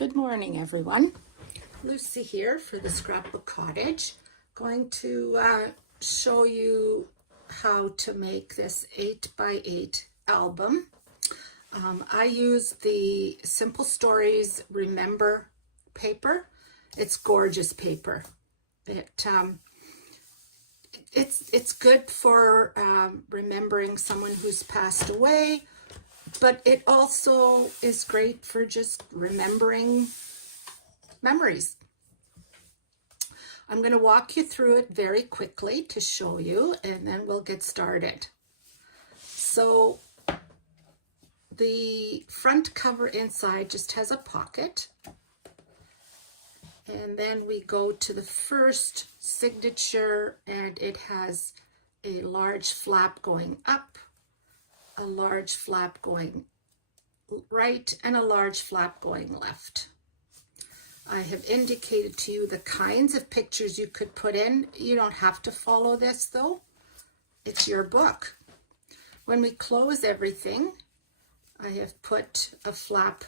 Good morning, everyone. Lucy here for the Scrapbook Cottage. Going to show you how to make this 8x8 album. I use the Simple Stories Remember paper. It's gorgeous paper. It's good for remembering someone who's passed away, but it also is great for just remembering memories. I'm going to walk you through it very quickly to show you, and then we'll get started. So the front cover inside just has a pocket, and then we go to the first signature, and it has a large flap going up, a large flap going right, and a large flap going left. I have indicated to you the kinds of pictures you could put in. You don't have to follow this though. It's your book. When we close everything, I have put a flap,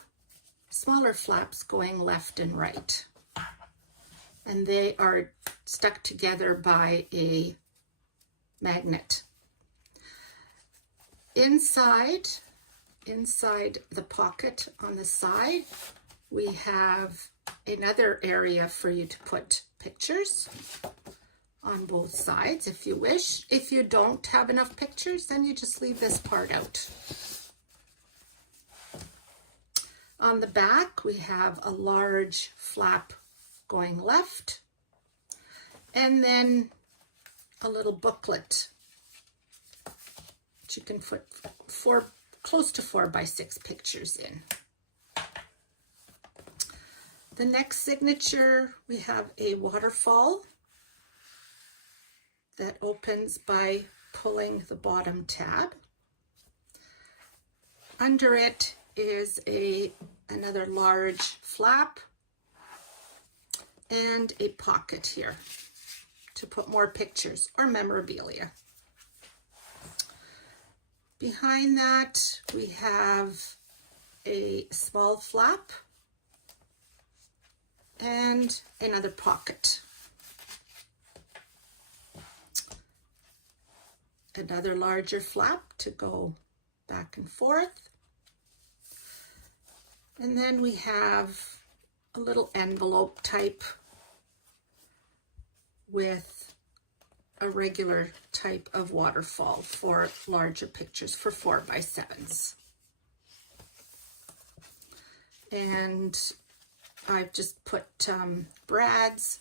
smaller flaps going left and right. And they are stuck together by a magnet. Inside the pocket on the side, we have another area for you to put pictures on both sides if you wish. If you don't have enough pictures, then you just leave this part out. On the back, we have a large flap going left, and then a little booklet that you can put close to 4x6 pictures in. The next signature, we have a waterfall that opens by pulling the bottom tab. Under it is another large flap and a pocket here to put more pictures or memorabilia. Behind that, we have a small flap and another pocket. Another larger flap to go back and forth. And then we have a little envelope type with a regular type of waterfall for larger pictures for 4x7s. And I've just put brads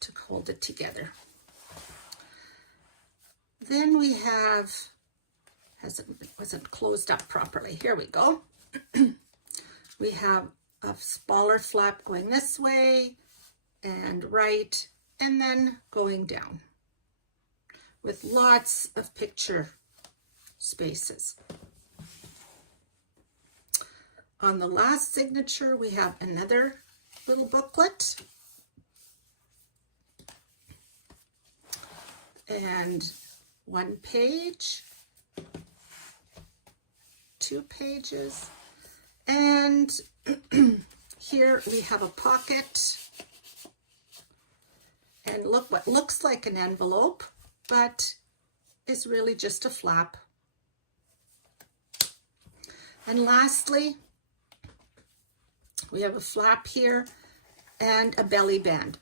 to hold it together. Then we have, wasn't closed up properly. Here we go. We have a smaller flap going this way and right, and then going down with lots of picture spaces. On the last signature, we have another little booklet, and 1 page, 2 pages, and here we have a pocket, and look what looks like an envelope, but is really just a flap. And lastly, we have a flap here and a belly band.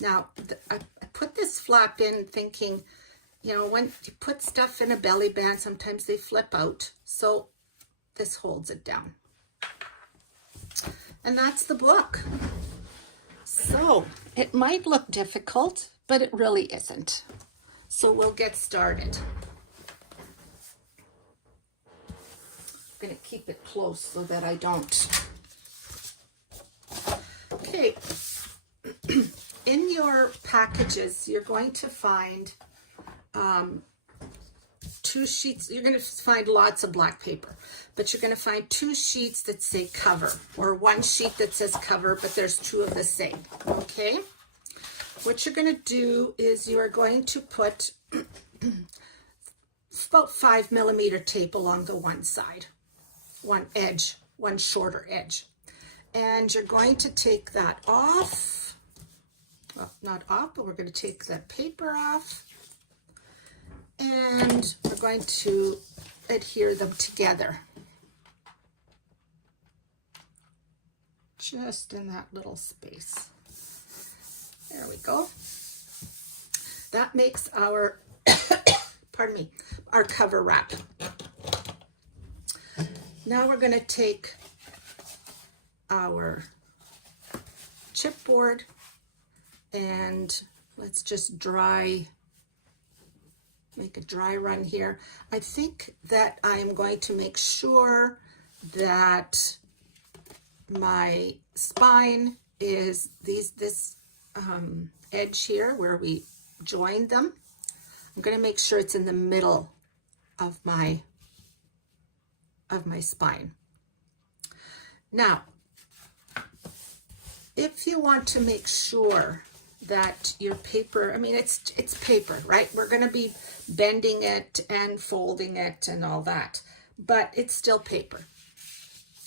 Now, I put this flap in thinking, you know, when you put stuff in a belly band, sometimes they flip out. So this holds it down. And that's the book. So it might look difficult, but it really isn't. So we'll get started. I'm going to keep it close so that I don't. Okay. In your packages, you're going to find 2 sheets. You're going to find lots of black paper, but you're going to find 2 sheets that say cover, or 1 sheet that says cover, but there's 2 of the same. Okay. What you're going to do is you are going to put about 5mm tape along the one side. one edge, one shorter edge. And you're going to take that off. Well, not off, but we're going to take that paper off. And we're going to adhere them together. Just in that little space. There we go. That makes our, pardon me, our cover wrap. Now we're going to take our chipboard and let's just make a dry run here. I think that I'm going to make sure that my spine is this edge here where we joined them. I'm going to make sure it's in the middle of my spine. Now, if you want to make sure that your paper, I mean, it's paper, right? We're going to be bending it and folding it and all that, but it's still paper.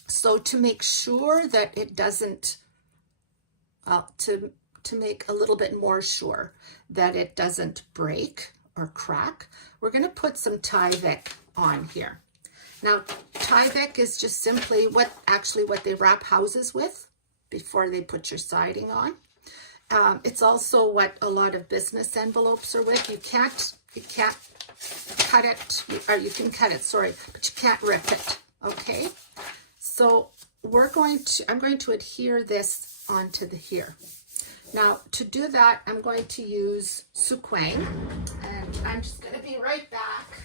So to make sure that it doesn't, to make a little bit more sure that it doesn't break or crack, we're going to put some Tyvek on here. Now, Tyvek is just simply what they wrap houses with before they put your siding on. It's also what a lot of business envelopes are with. You can't cut it, or you can cut it, sorry, but you can't rip it, okay? So I'm going to adhere this onto here. Now, to do that, I'm going to use Suquang, and I'm just going to be right back.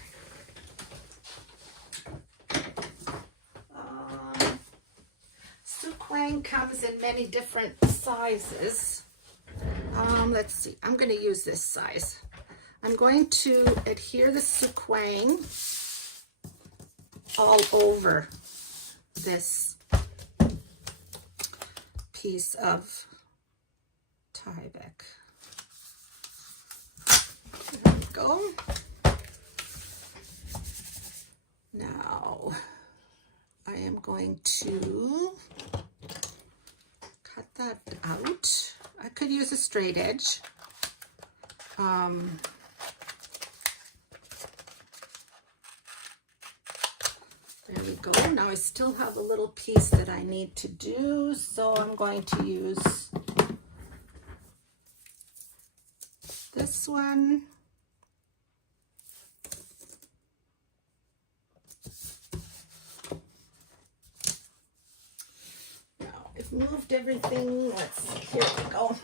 Suquang comes in many different sizes. Let's see, I'm going to use this size. I'm going to adhere the Suquang all over this piece of Tyvek. There we go. Now, I am going to cut that out. I could use a straight edge. There we go. Now I still have a little piece that I need to do, so I'm going to use this one. Now I've moved everything. Let's see. Here we go.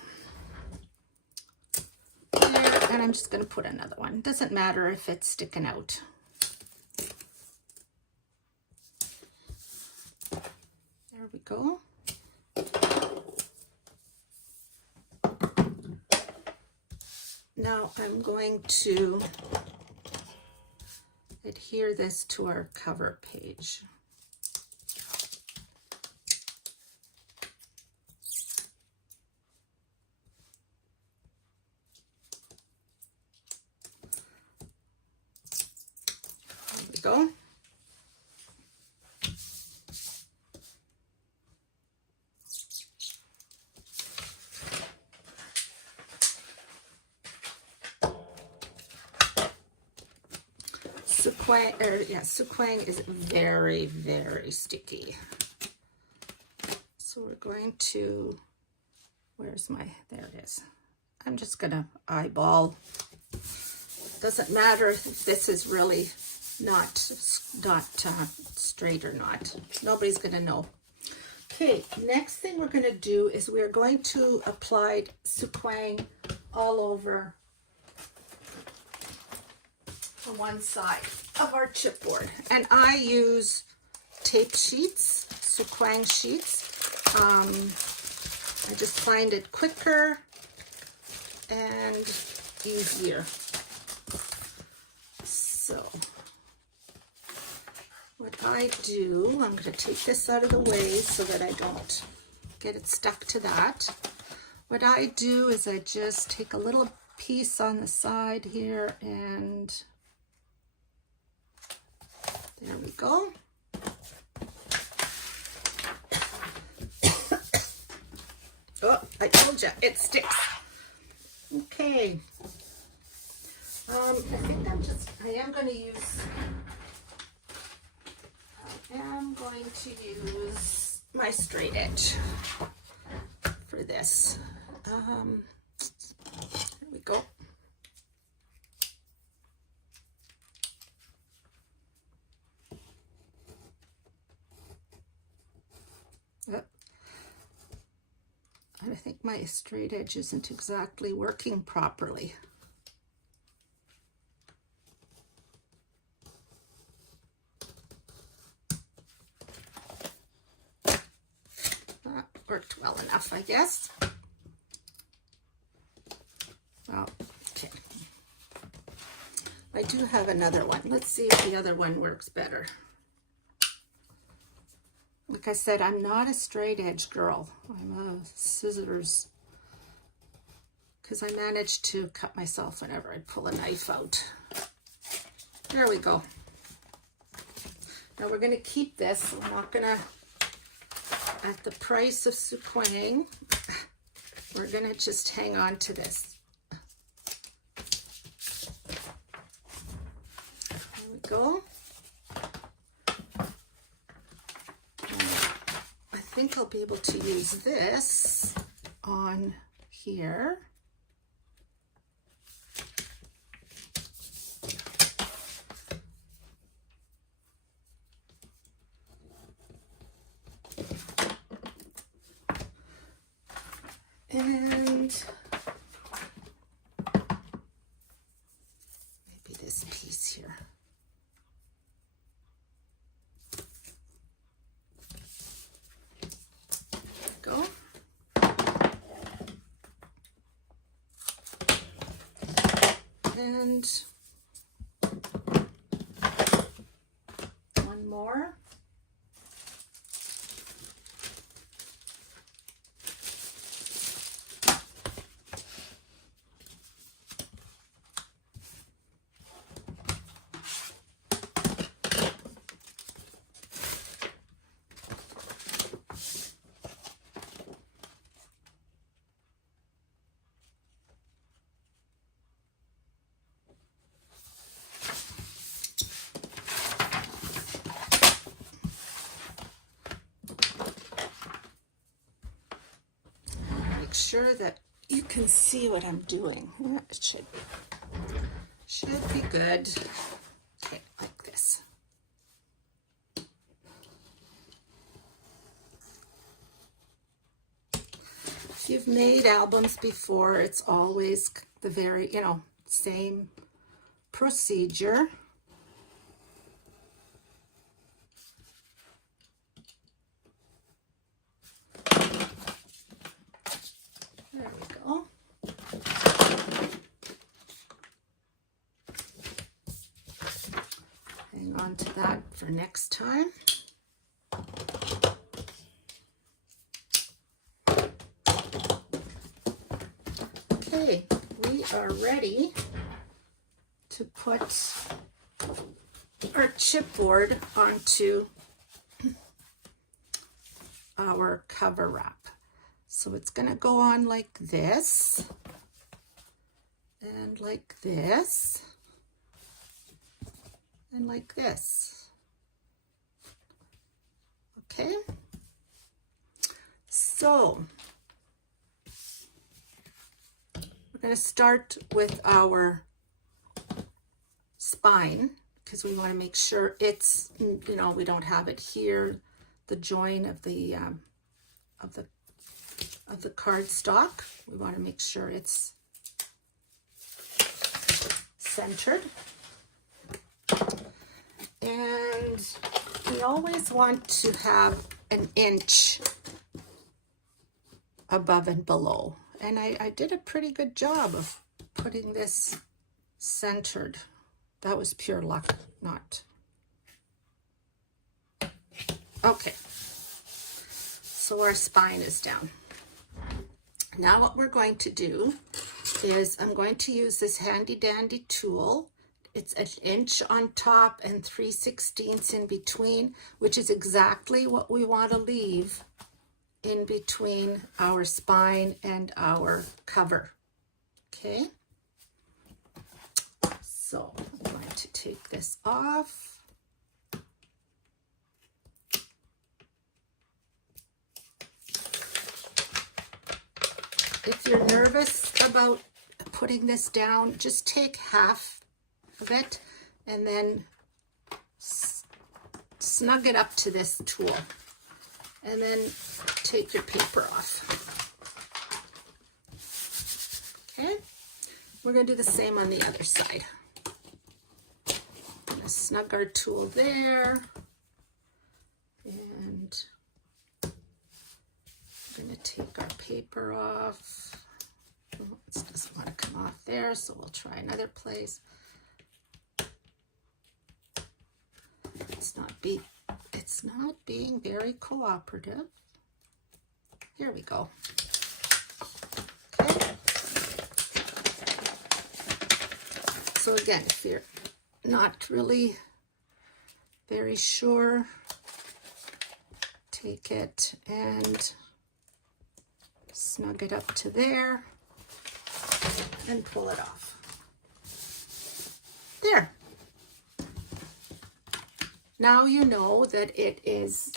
There, and I'm just going to put another one. Doesn't matter if it's sticking out. There we go. Now I'm going to adhere this to our cover page. There we go. Suquang is very, very sticky. So we're going to, there it is. I'm just gonna eyeball. Doesn't matter if this is really not straight or not. Nobody's gonna know. Okay, next thing we're gonna do is we're going to apply Suquang all over on one side of our chipboard, and I use tape sheets, Suquang sheets. I just find it quicker and easier. So what I do, I'm going to take this out of the way so that I don't get it stuck to that. What I do is I just take a little piece on the side here, and there we go. I told you, it sticks. Okay. I think I am going to use my straight edge for this. Here we go. I think my straight edge isn't exactly working properly. That worked well enough, I guess. Well, okay. I do have another one. Let's see if the other one works better. Like I said, I'm not a straight edge girl. I'm a scissors, because I managed to cut myself whenever I pull a knife out. There we go. Now we're going to keep this. We're not going to, at the price of Suquang, we're going to just hang on to this. There we go. I think I'll be able to use this on here. And maybe this piece here. Go. And one more. Sure that you can see what I'm doing. It should be good. Okay, like this. If you've made albums before, it's always the very, same procedure. There we go. Hang on to that for next time. Okay, we are ready to put our chipboard onto our cover wrap. So it's going to go on like this, and like this, and like this. Okay? So we're going to start with our spine, because we want to make sure it's, we don't have it here, the join of the cardstock. We want to make sure it's centered. And we always want to have an inch above and below. And I did a pretty good job of putting this centered. That was pure luck, not. Okay. So our spine is down. Now what we're going to do is I'm going to use this handy dandy tool. It's an inch on top and 3/16 in between, which is exactly what we want to leave in between our spine and our cover. Okay, so I'm going to take this off. If you're nervous about putting this down, just take half of it and then snug it up to this tool, and then take your paper off. Okay, we're going to do the same on the other side. I'm going to snug our tool there, and I'm going to take our paper off. Oh, it doesn't want to come off there, so we'll try another place. It's not being very cooperative. Here we go. Okay. So again, if you're not really very sure, take it and snug it up to there and pull it off. There. Now you know that it's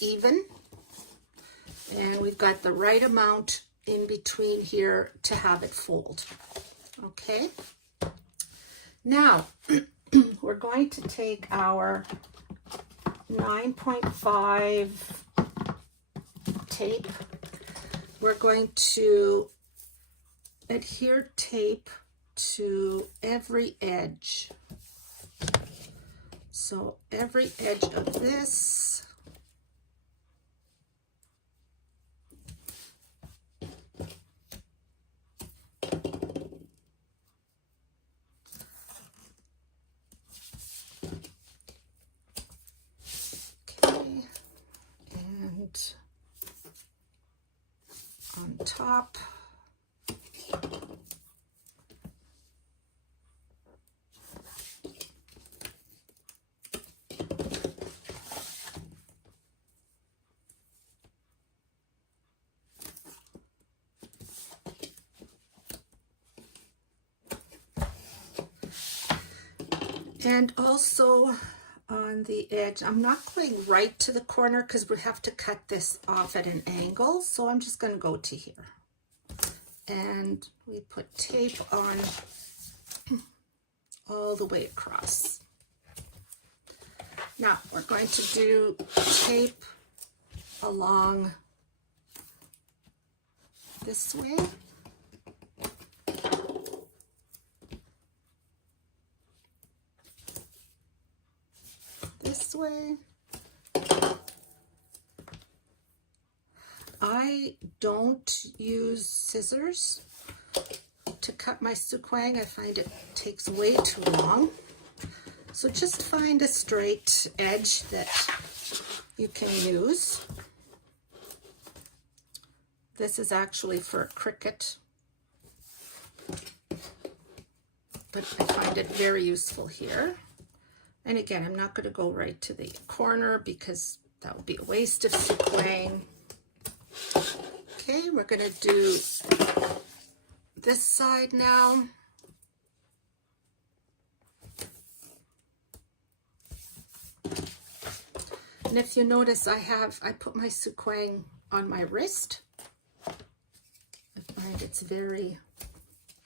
even, and we've got the right amount in between here to have it fold. Okay. Now we're going to take our 9.5 tape. We're going to adhere tape to every edge. So every edge of this, okay, and on top, and also on the edge. I'm not going right to the corner because we have to cut this off at an angle, so I'm just going to go to here. And we put tape on all the way across. Now we're going to do tape along this way. This way. I don't use scissors to cut my souquang. I find it takes way too long. So just find a straight edge that you can use. This is actually for a cricket, but I find it very useful here. And again, I'm not going to go right to the corner because that would be a waste of souquang. Okay, we're going to do this side now. And if you notice, I put my souquang on my wrist. I find it's very,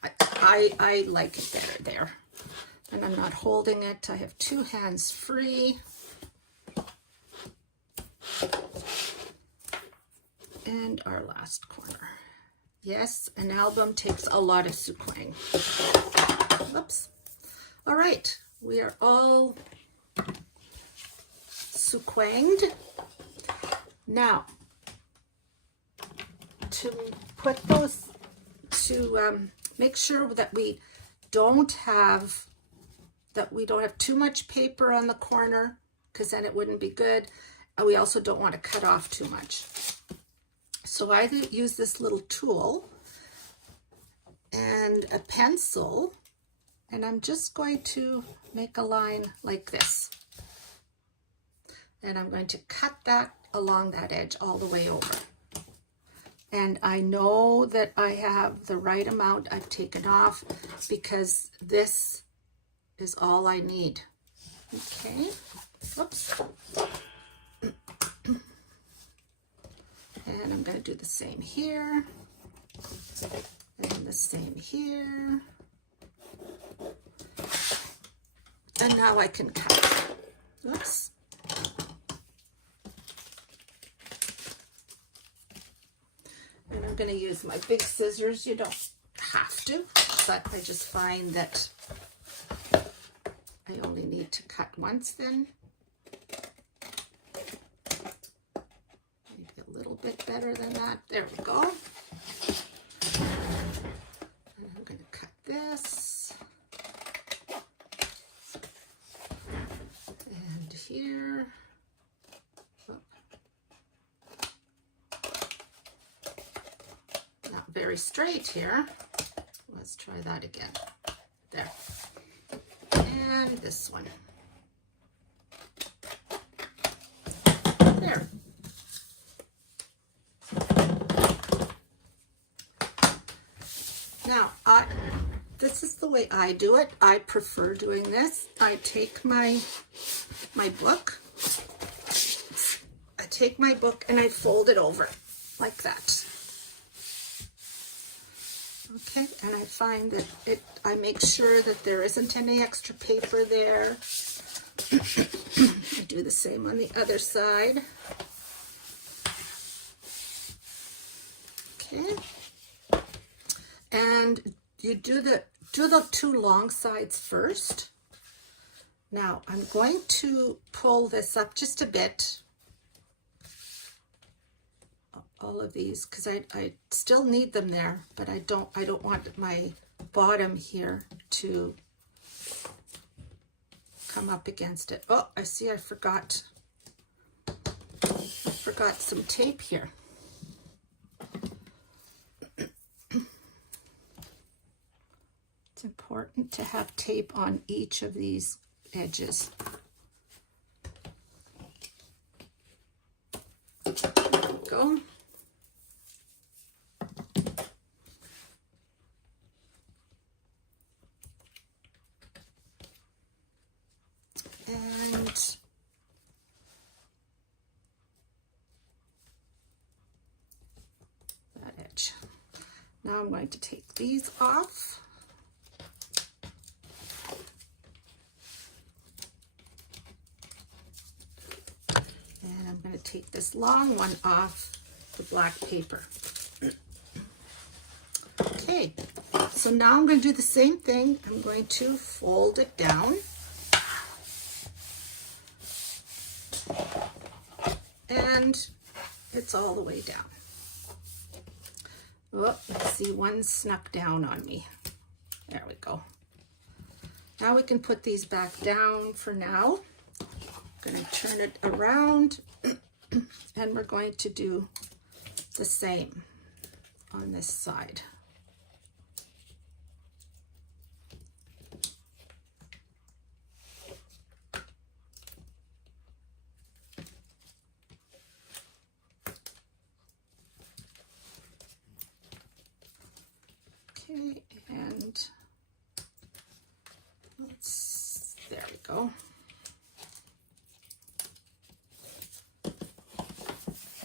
I like it better there. And I'm not holding it. I have two hands free. And our last corner. Yes, an album takes a lot of souquang. Whoops. All right, we are all souquanged. Now, to put those, to make sure that we don't have too much paper on the corner, because then it wouldn't be good. And we also don't want to cut off too much. So I use this little tool and a pencil, and I'm just going to make a line like this. And I'm going to cut that along that edge all the way over. And I know that I have the right amount I've taken off because this is all I need. Okay, oops. And I'm going to do the same here, and the same here. And now I can cut. Oops. And I'm going to use my big scissors. You don't have to, but I just find that I only need to cut once then. Maybe a little bit better than that. There we go. And I'm going to cut this. And here. Not very straight here. Let's try that again. There. And this one. There. Now, this is the way I do it. I prefer doing this. I take my book. I take my book and I fold it over like that. Okay, and I find that I make sure that there isn't any extra paper there. I do the same on the other side. Okay. And you do the two long sides first. Now I'm going to pull this up just a bit. All of these, because I still need them there, but I don't want my bottom here to come up against it. Oh, I see I forgot some tape here. It's important to have tape on each of these edges. There we go. And that edge. Now I'm going to take these off. And I'm going to take this long one off the black paper. Okay, so now I'm going to do the same thing. I'm going to fold it down. And it's all the way down. Oh, let's see, one snuck down on me. There we go. Now we can put these back down for now. I'm going to turn it around and we're going to do the same on this side. Okay, and there we go.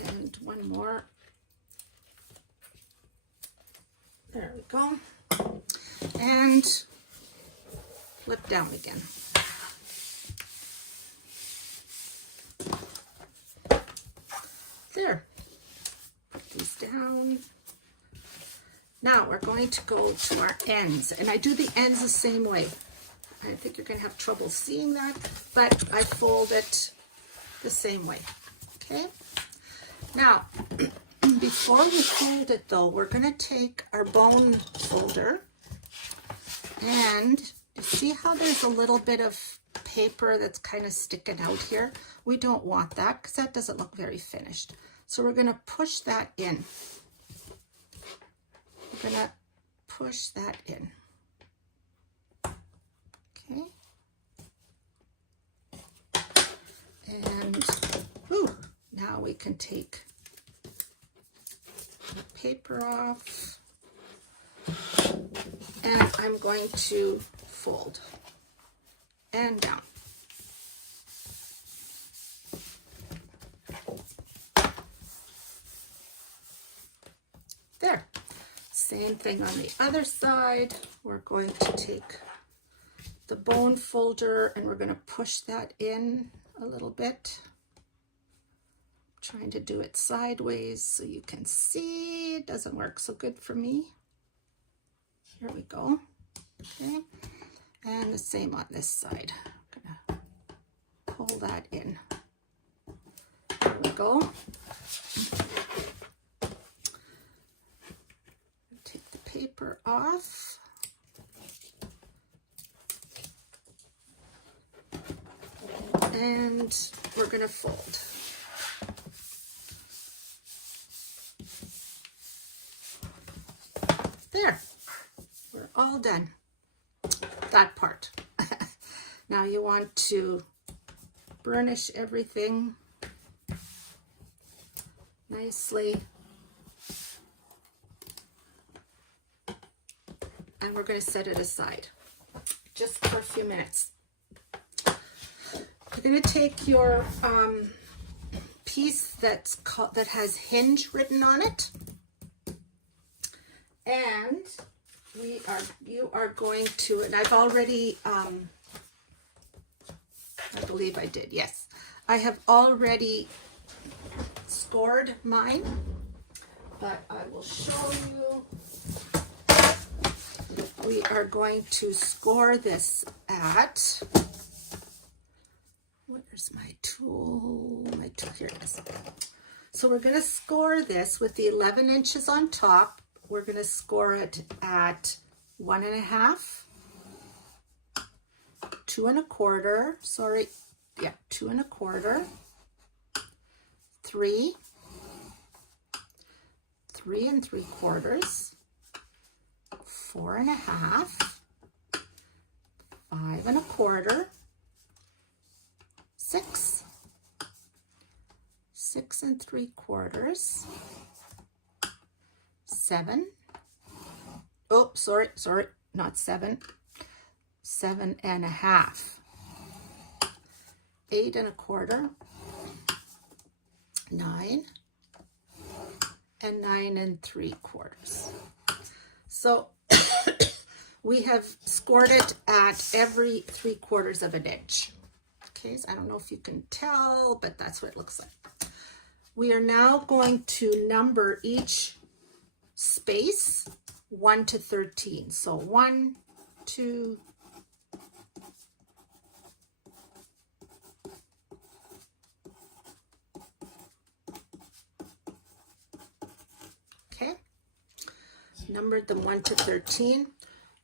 And one more. There we go. And flip down again. There. Put these down. Now we're going to go to our ends, and I do the ends the same way. I think you're going to have trouble seeing that, but I fold it the same way. Okay. Now, before we fold it though, we're going to take our bone folder, and you see how there's a little bit of paper that's kind of sticking out here? We don't want that because that doesn't look very finished. So we're going to push that in. We're going to push that in. Okay. And now now we can take the paper off, and I'm going to fold and down. There. Same thing on the other side. We're going to take the bone folder and we're going to push that in a little bit. Trying to do it sideways so you can see. It doesn't work so good for me. Here we go. Okay. And the same on this side. I'm going to pull that in. There we go. Take the paper off. And we're going to fold. There, we're all done. That part. Now you want to burnish everything nicely. And we're going to set it aside just for a few minutes. You're going to take your piece that has hinge written on it, and you are going to, and I've already, I believe I did, yes. I have already scored mine, but I will show you. We are going to score this at, where's my tool? My tool, here it is. So we're going to score this with the 11 inches on top. We're going to score it at 1.5, 2 1/4, sorry, yeah, 2 1/4, 3, 3 3/4, 4 1/2, 5 1/4, 6, 6 3/4, 7, oh, sorry, not 7, 7 1/2, 8 1/4, 9, and 9 3/4. So we have scored it at every 3/4 of an inch. Okay, so I don't know if you can tell, but that's what it looks like. We are now going to number each space 1 to 13. So 1, 2, 3. Okay, numbered them 1 to 13,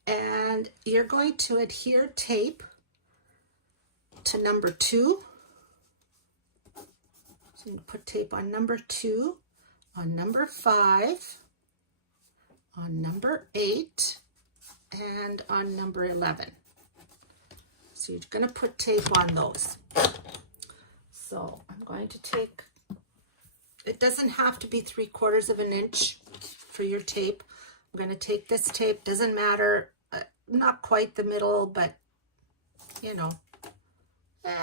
and you're going to adhere tape to number 2. So you can put tape on number 2, on number 5, on number 8, and on number 11. So you're going to put tape on those. So I'm going to take, it doesn't have to be 3/4 of an inch for your tape. I'm going to take this tape, doesn't matter, not quite the middle, but you know,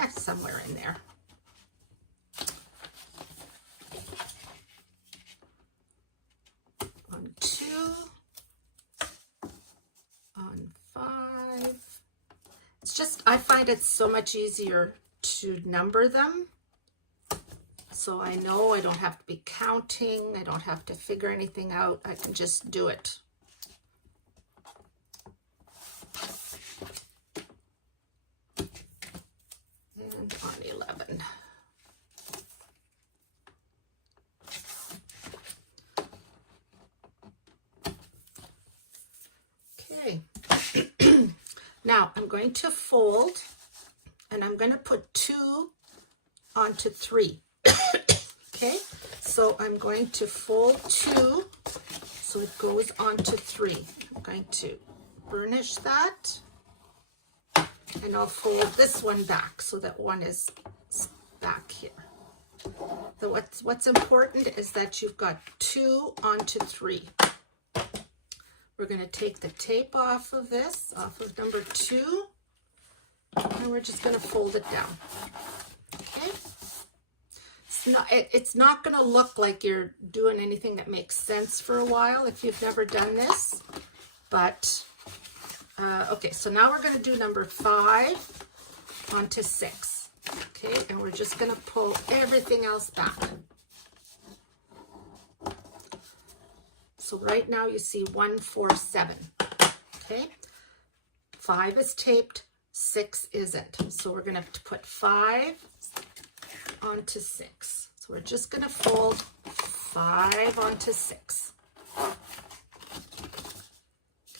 somewhere in there. On 2, on 5. It's just, I find it so much easier to number them. So I know I don't have to be counting. I don't have to figure anything out. I can just do it. And on 11. Okay. Now I'm going to fold, and I'm going to put 2 onto 3. Okay, so I'm going to fold 2 so it goes onto 3. I'm going to burnish that, and I'll fold this one back so that one is back here. So what's important is that you've got 2 onto 3. We're going to take the tape off of this, off of number 2, and we're just going to fold it down. Okay? It's not going to look like you're doing anything that makes sense for a while if you've never done this, but okay, so now we're going to do number 5 onto 6. Okay, and we're just going to pull everything else back. So right now you see 1, 4, 7. Okay, 5 is taped, 6 isn't. So we're going to put 5 onto 6. So we're just going to fold 5 onto 6.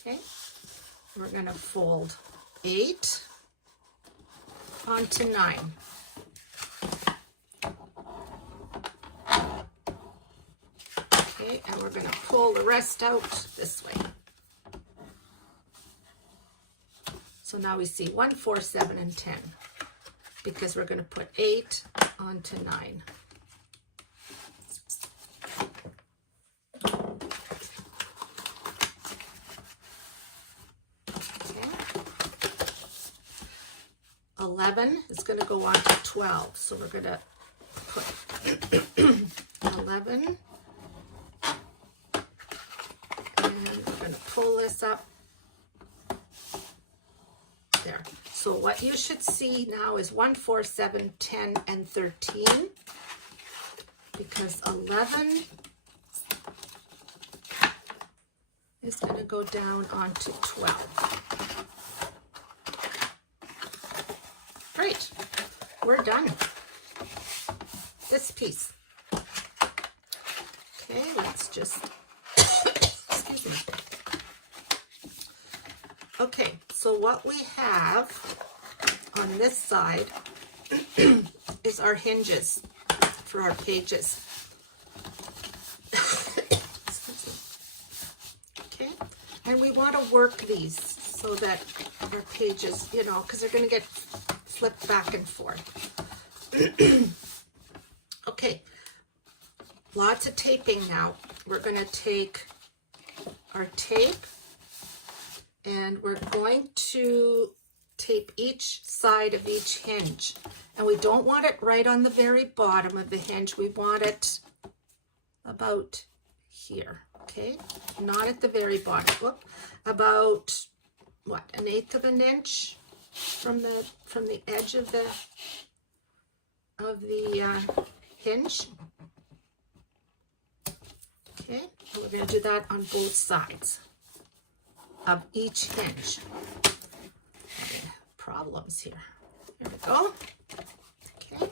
Okay, we're going to fold 8 onto 9. Okay, and we're going to pull the rest out this way. So now we see 1, 4, 7, and 10, because we're going to put 8 onto 9. Okay. 11 is going to go on to 12, so we're going to put 11. We're going to pull this up there. So what you should see now is 1, 4, 7, 10, and 13, because 11 is going to go down onto 12. Great, we're done. This piece. Okay, let's just excuse me. Okay, so what we have on this side is our hinges for our pages. Excuse me. Okay, and we want to work these so that our pages, you know, because they're going to get flipped back and forth. Okay, lots of taping now. We're going to take our tape and we're going to tape each side of each hinge. And we don't want it right on the very bottom of the hinge. We want it about here, okay? Not at the very bottom. Whoop. About, what, 1/8 of an inch from the edge of the hinge. Okay, and we're going to do that on both sides of each hinge. Okay, problems here. Here we go. Okay.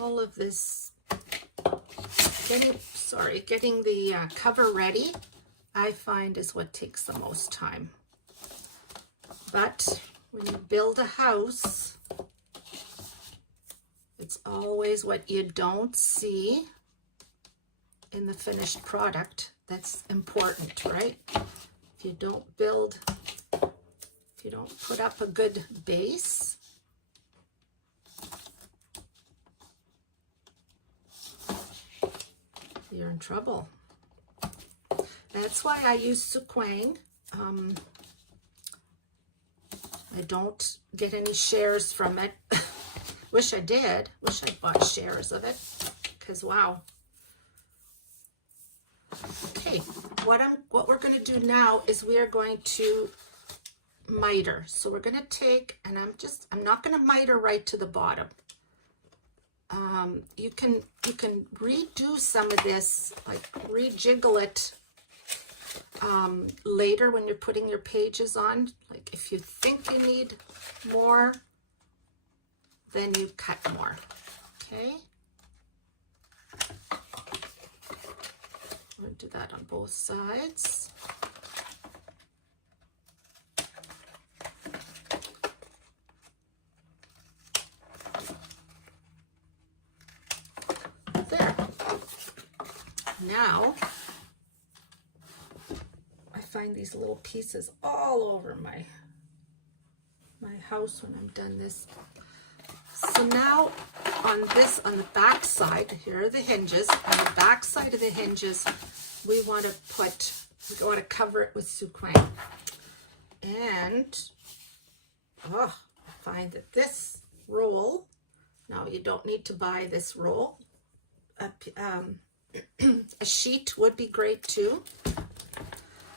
All of this, getting the cover ready, I find is what takes the most time. But when you build a house, it's always what you don't see in the finished product that's important, right? If you don't put up a good base, you're in trouble. That's why I use Suquang. I don't get any shares from it. Wish I did. Wish I bought shares of it, because wow. Okay, what we're going to do now is we are going to miter. So we're going to take, and I'm not going to miter right to the bottom. You can redo some of this, like rejiggle it later when you're putting your pages on. Like if you think you need more, then you cut more. Okay. We'll do that on both sides. Now, I find these little pieces all over my house when I'm done this. So now on the back side, here are the hinges. On the back side of the hinges, we want to cover it with Suquang. And, I find that this roll, now you don't need to buy this roll. A sheet would be great too.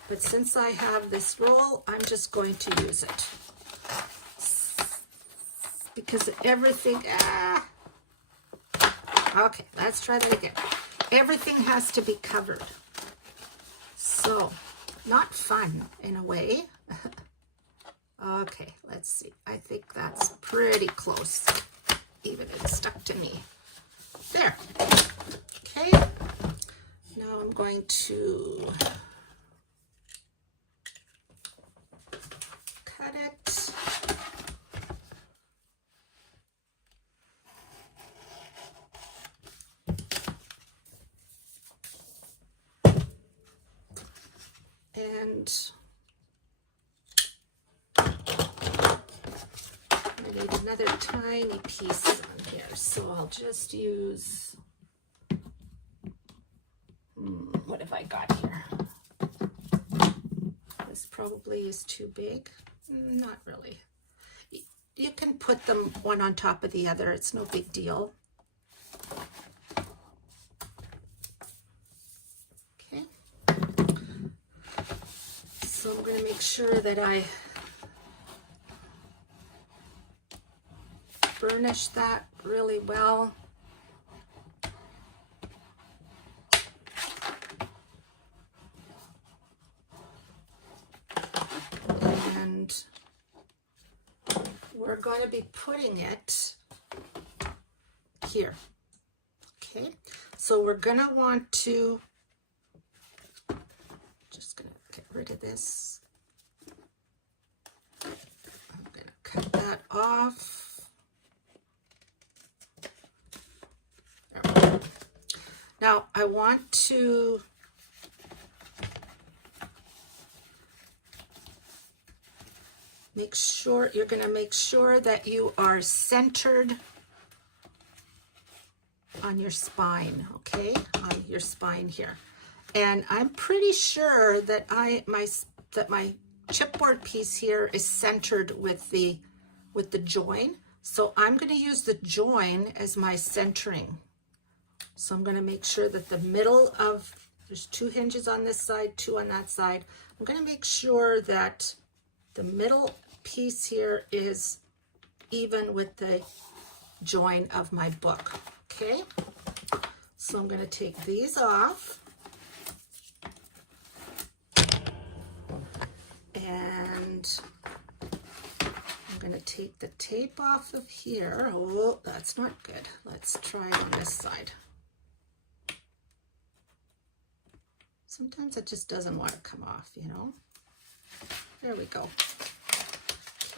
But since I have this roll, I'm just going to use it. Because everything, okay, let's try that again. Everything has to be covered. So, not fun in a way. Okay, let's see. I think that's pretty close. Even it stuck to me. There. Okay. Now I'm going to cut it. And I need another tiny piece on here, so I'll just use, what have I got here? This probably is too big. Not really. You can put them one on top of the other, it's no big deal. Okay. So I'm going to make sure that I burnish that really well. And we're going to be putting it here. Okay, so we're going to want to, just going to get rid of this. I'm going to cut that off. Now I want to make sure, you're going to make sure that you are centered on your spine, okay? On your spine here. And I'm pretty sure that my chipboard piece here is centered with the join. So I'm going to use the join as my centering. So I'm going to make sure that the middle of, there's 2 hinges on this side, 2 on that side. I'm going to make sure that the middle piece here is even with the join of my book. Okay, so I'm going to take these off. And I'm going to take the tape off of here. Oh, that's not good. Let's try it on this side. Sometimes it just doesn't want to come off, you know. There we go.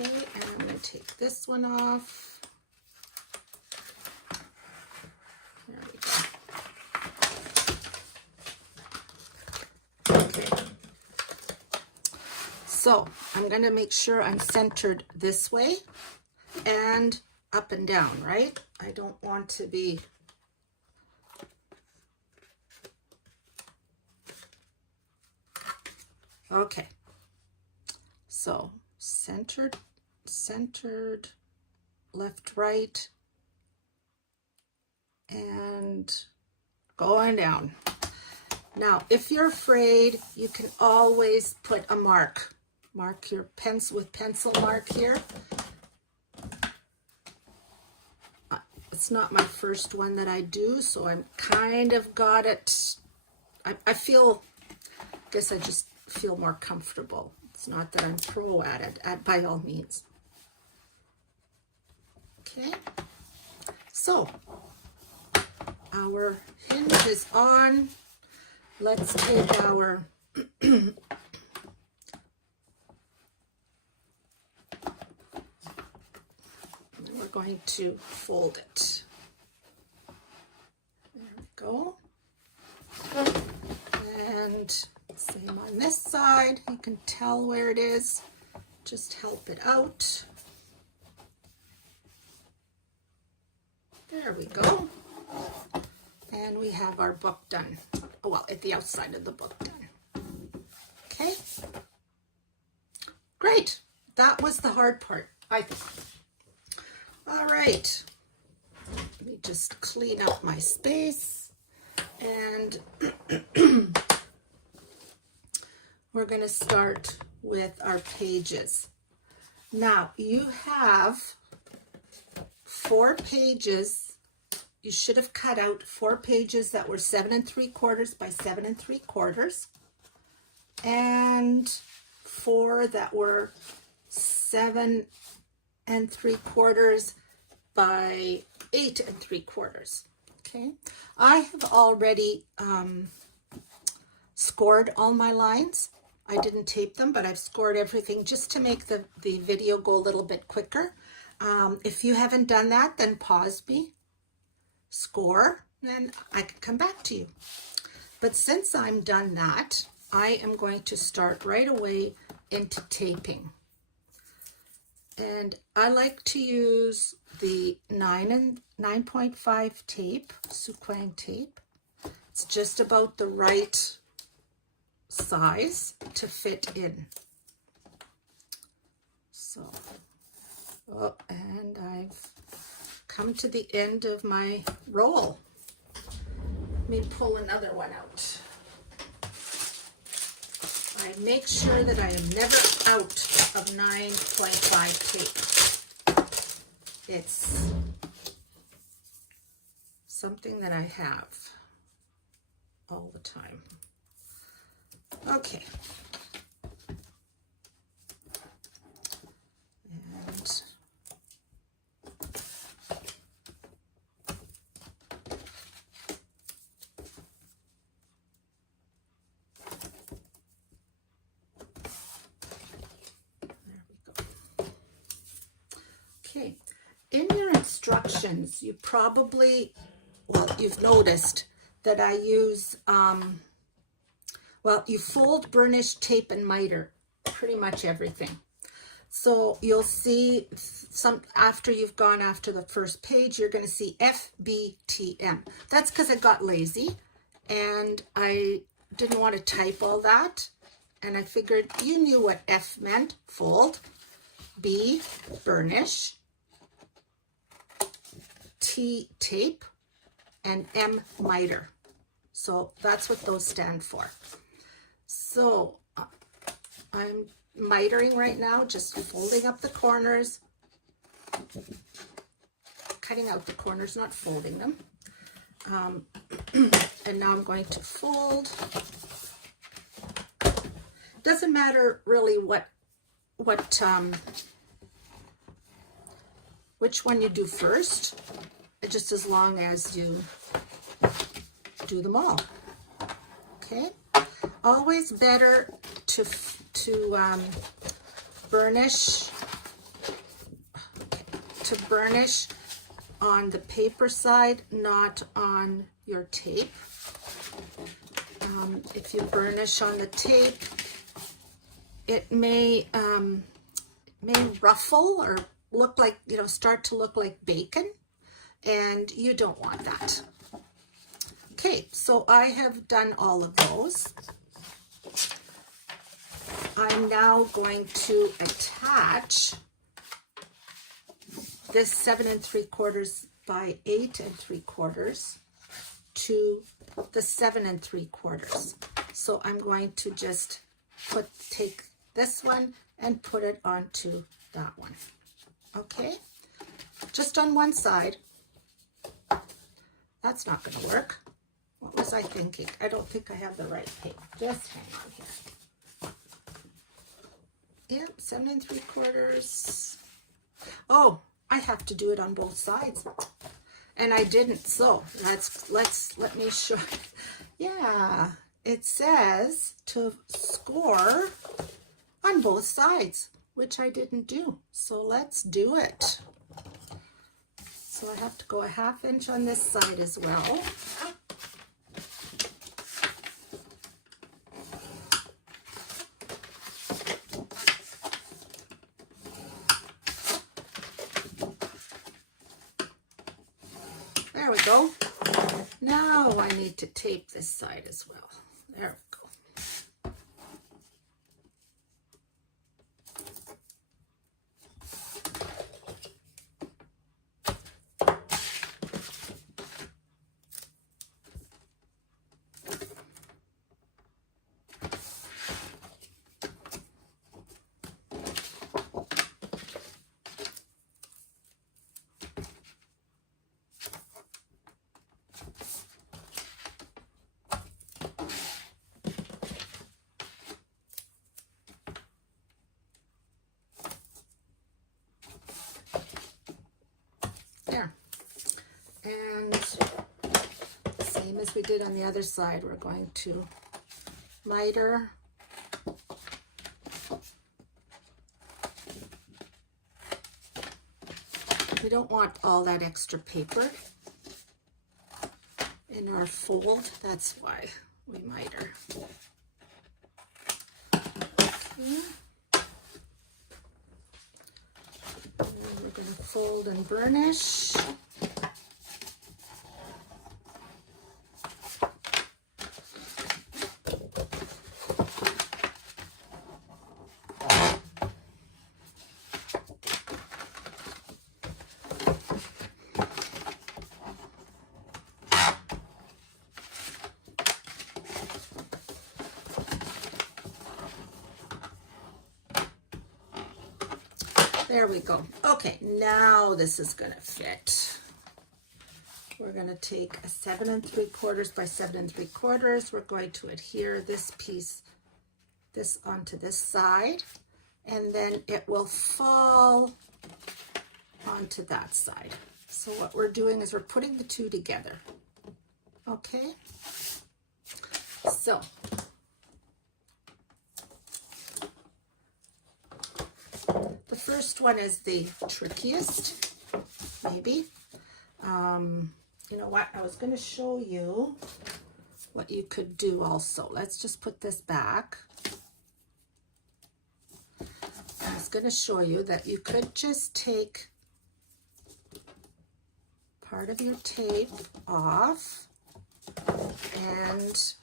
Okay, and I'm going to take this one off. There we go. Okay. So I'm going to make sure I'm centered this way and up and down, right? I don't want to be okay. So centered, left, right, and going down. Now, if you're afraid, you can always put a mark. Mark your pencil with pencil mark here. It's not my first one that I do, so I'm kind of got it. I guess I just feel more comfortable. It's not that I'm pro at it, by all means. Okay, so our hinge is on. Let's take our we're going to fold it. There we go. And same on this side. You can tell where it is. Just help it out. There we go. And we have our book done. Oh, well, at the outside of the book done. Okay. Great. That was the hard part, I think. All right. Let me just clean up my space. And we're going to start with our pages. Now, you have 4 pages. You should have cut out 4 pages that were 7 3/4 by 7 3/4, and 4 that were 7 3/4 by 8 3/4. Okay, I have already scored all my lines. I didn't tape them, but I've scored everything just to make the video go a little bit quicker. If you haven't done that, then pause me, score, and I can come back to you. But since I'm done that, I am going to start right away into taping. And I like to use the 9 and 9.5 tape, Suquang tape. It's just about the right size to fit in. So, oh, and I've come to the end of my roll. Let me pull another one out. I make sure that I am never out of 9.5 tape. It's something that I have all the time. Okay. And okay, in your instructions, you probably, well, you've noticed that I use, well, you fold, burnish, tape, and miter pretty much everything. So you'll see some, after you've gone after the first page, you're going to see FBTM. That's because I got lazy and I didn't want to type all that. And I figured you knew what F meant, fold, B, burnish, T, tape, and M, miter. So that's what those stand for. So I'm mitering right now, just folding up the corners, cutting out the corners, not folding them. And now I'm going to fold. Doesn't matter really which one you do first, just as long as you do them all. Okay, always better to burnish on the paper side, not on your tape. If you burnish on the tape, it may ruffle or look like, start to look like bacon, and you don't want that. Okay, so I have done all of those. I'm now going to attach this 7 3/4 by 8 3/4 to the 7 3/4. So I'm going to just take this one and put it onto that one. Okay, just on one side. That's not going to work. What was I thinking? I don't think I have the right tape. Just hang on here. Yep, 7 3/4. Oh, I have to do it on both sides, and I didn't. So let me show. Yeah, it says to score on both sides, which I didn't do. So let's do it. So I have to go a 1/2 inch on this side as well. There we go. Now I need to tape this side as well. There we go. There. And same as we did on the other side, we're going to miter. We don't want all that extra paper in our fold, that's why we miter. Okay. And we're going to fold and burnish. There we go. Okay, now this is gonna fit. We're gonna take a 7 3/4 by 7 3/4. We're going to adhere this piece, this onto this side, and then it will fall onto that side. So what we're doing is we're putting the two together. Okay, so the first one is the trickiest, maybe. You know what? I was going to show you what you could do also. Let's just put this back. I was going to show you that you could just take part of your tape off and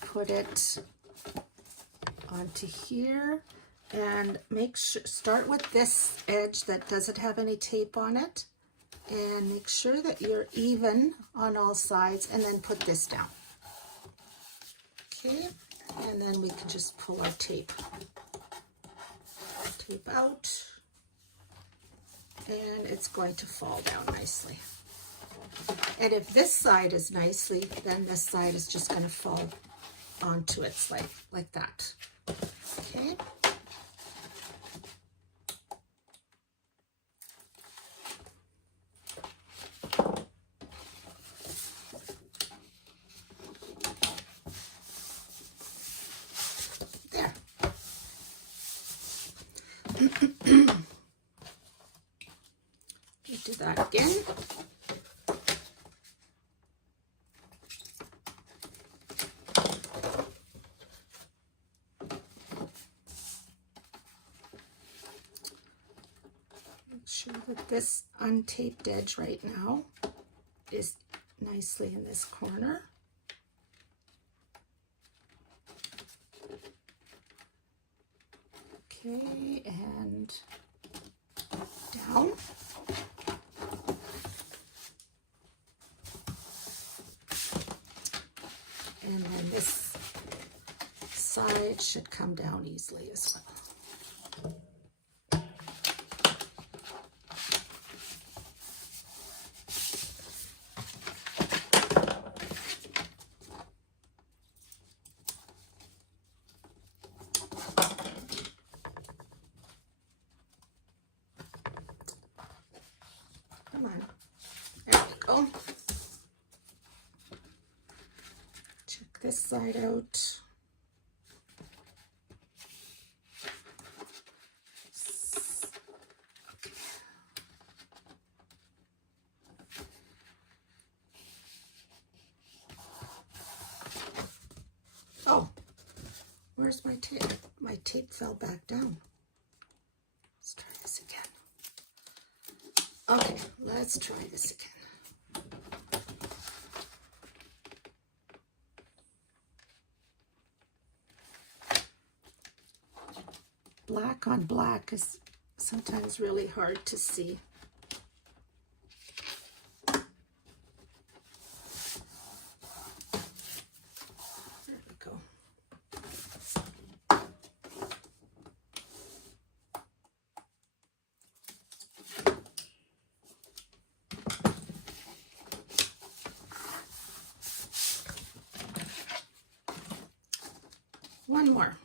put it onto here, and make sure, start with this edge that doesn't have any tape on it, and make sure that you're even on all sides, and then put this down. Okay, and then we can just pull our tape out, and it's going to fall down nicely. And if this side is nicely, then this side is just going to fall onto its like that. Okay. There. Do that again. Make sure that this untaped edge right now is nicely in this corner. Okay, and down. And then this side should come down easily as well. Come on, there we go. Check this side out. Oh, where's my tape? My tape fell back down. Let's try this again. Okay, let's try this again. Black on black is sometimes really hard to see. There we go. One more.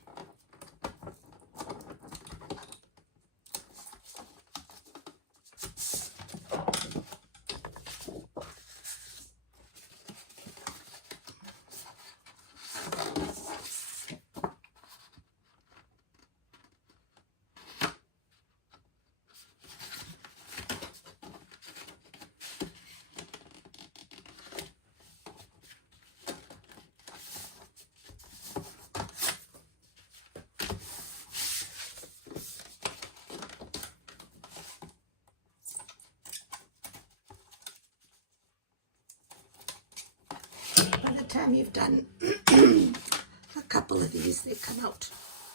By the time you've done a couple of these, they come out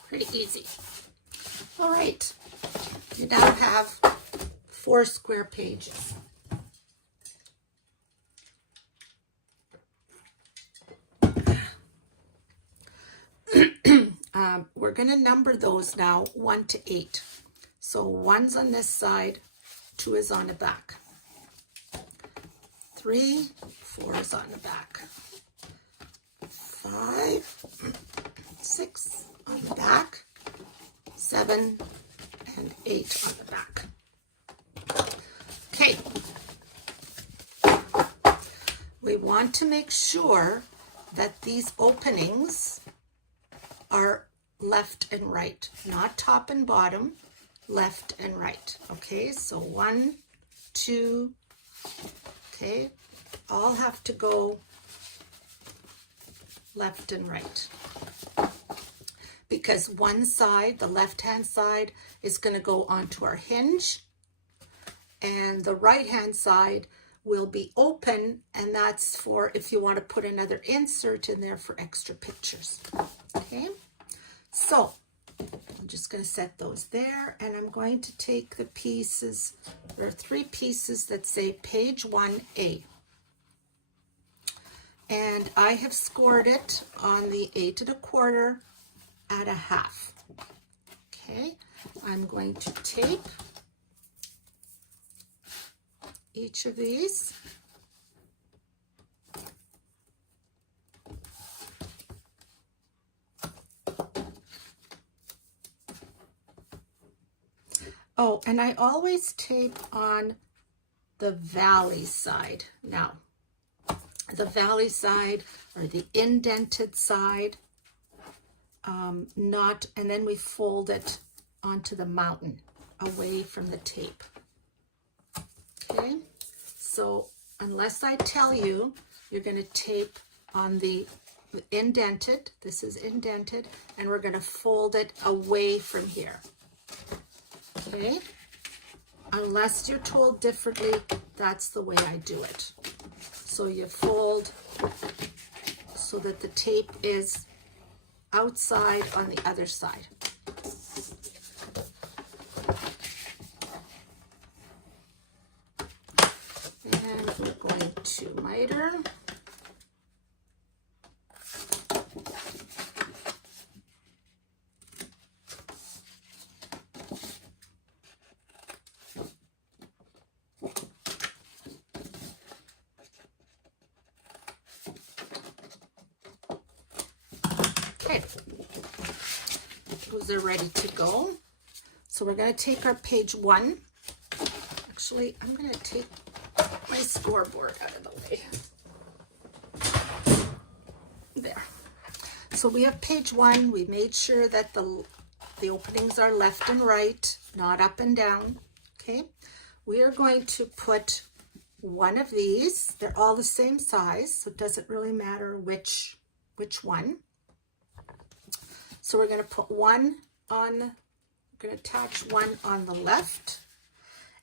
pretty easy. All right, you now have 4 square pages. We're going to number those now 1 to 8. So 1's on this side, 2 is on the back. 3, 4 is on the back. 5, 6 on the back. 7 and 8 on the back. Okay. We want to make sure that these openings are left and right, not top and bottom, left and right. Okay, so 1, 2, okay, all have to go left and right. Because one side, the left-hand side, is going to go onto our hinge, and the right-hand side will be open, and that's for if you want to put another insert in there for extra pictures. Okay, so I'm just going to set those there, and I'm going to take the pieces. There are 3 pieces that say page 1A, and I have scored it on the 8 1/4 at 1/2. Okay, I'm going to tape each of these. Oh, and I always tape on the valley side. Now, the valley side or the indented side, and then we fold it onto the mountain away from the tape. Okay, so unless I tell you, you're going to tape on the indented. This is indented, and we're going to fold it away from here. Okay, unless you're told differently, that's the way I do it. So you fold so that the tape is outside on the other side. And we're going to miter. Okay, those are ready to go. So we're going to take our page 1. Actually, I'm going to take my scoreboard out of the way. There. So we have page 1. We made sure that the openings are left and right, not up and down. Okay. We are going to put one of these. They're all the same size, so it doesn't really matter which one. So we're going to put one on, we're going to attach one on the left,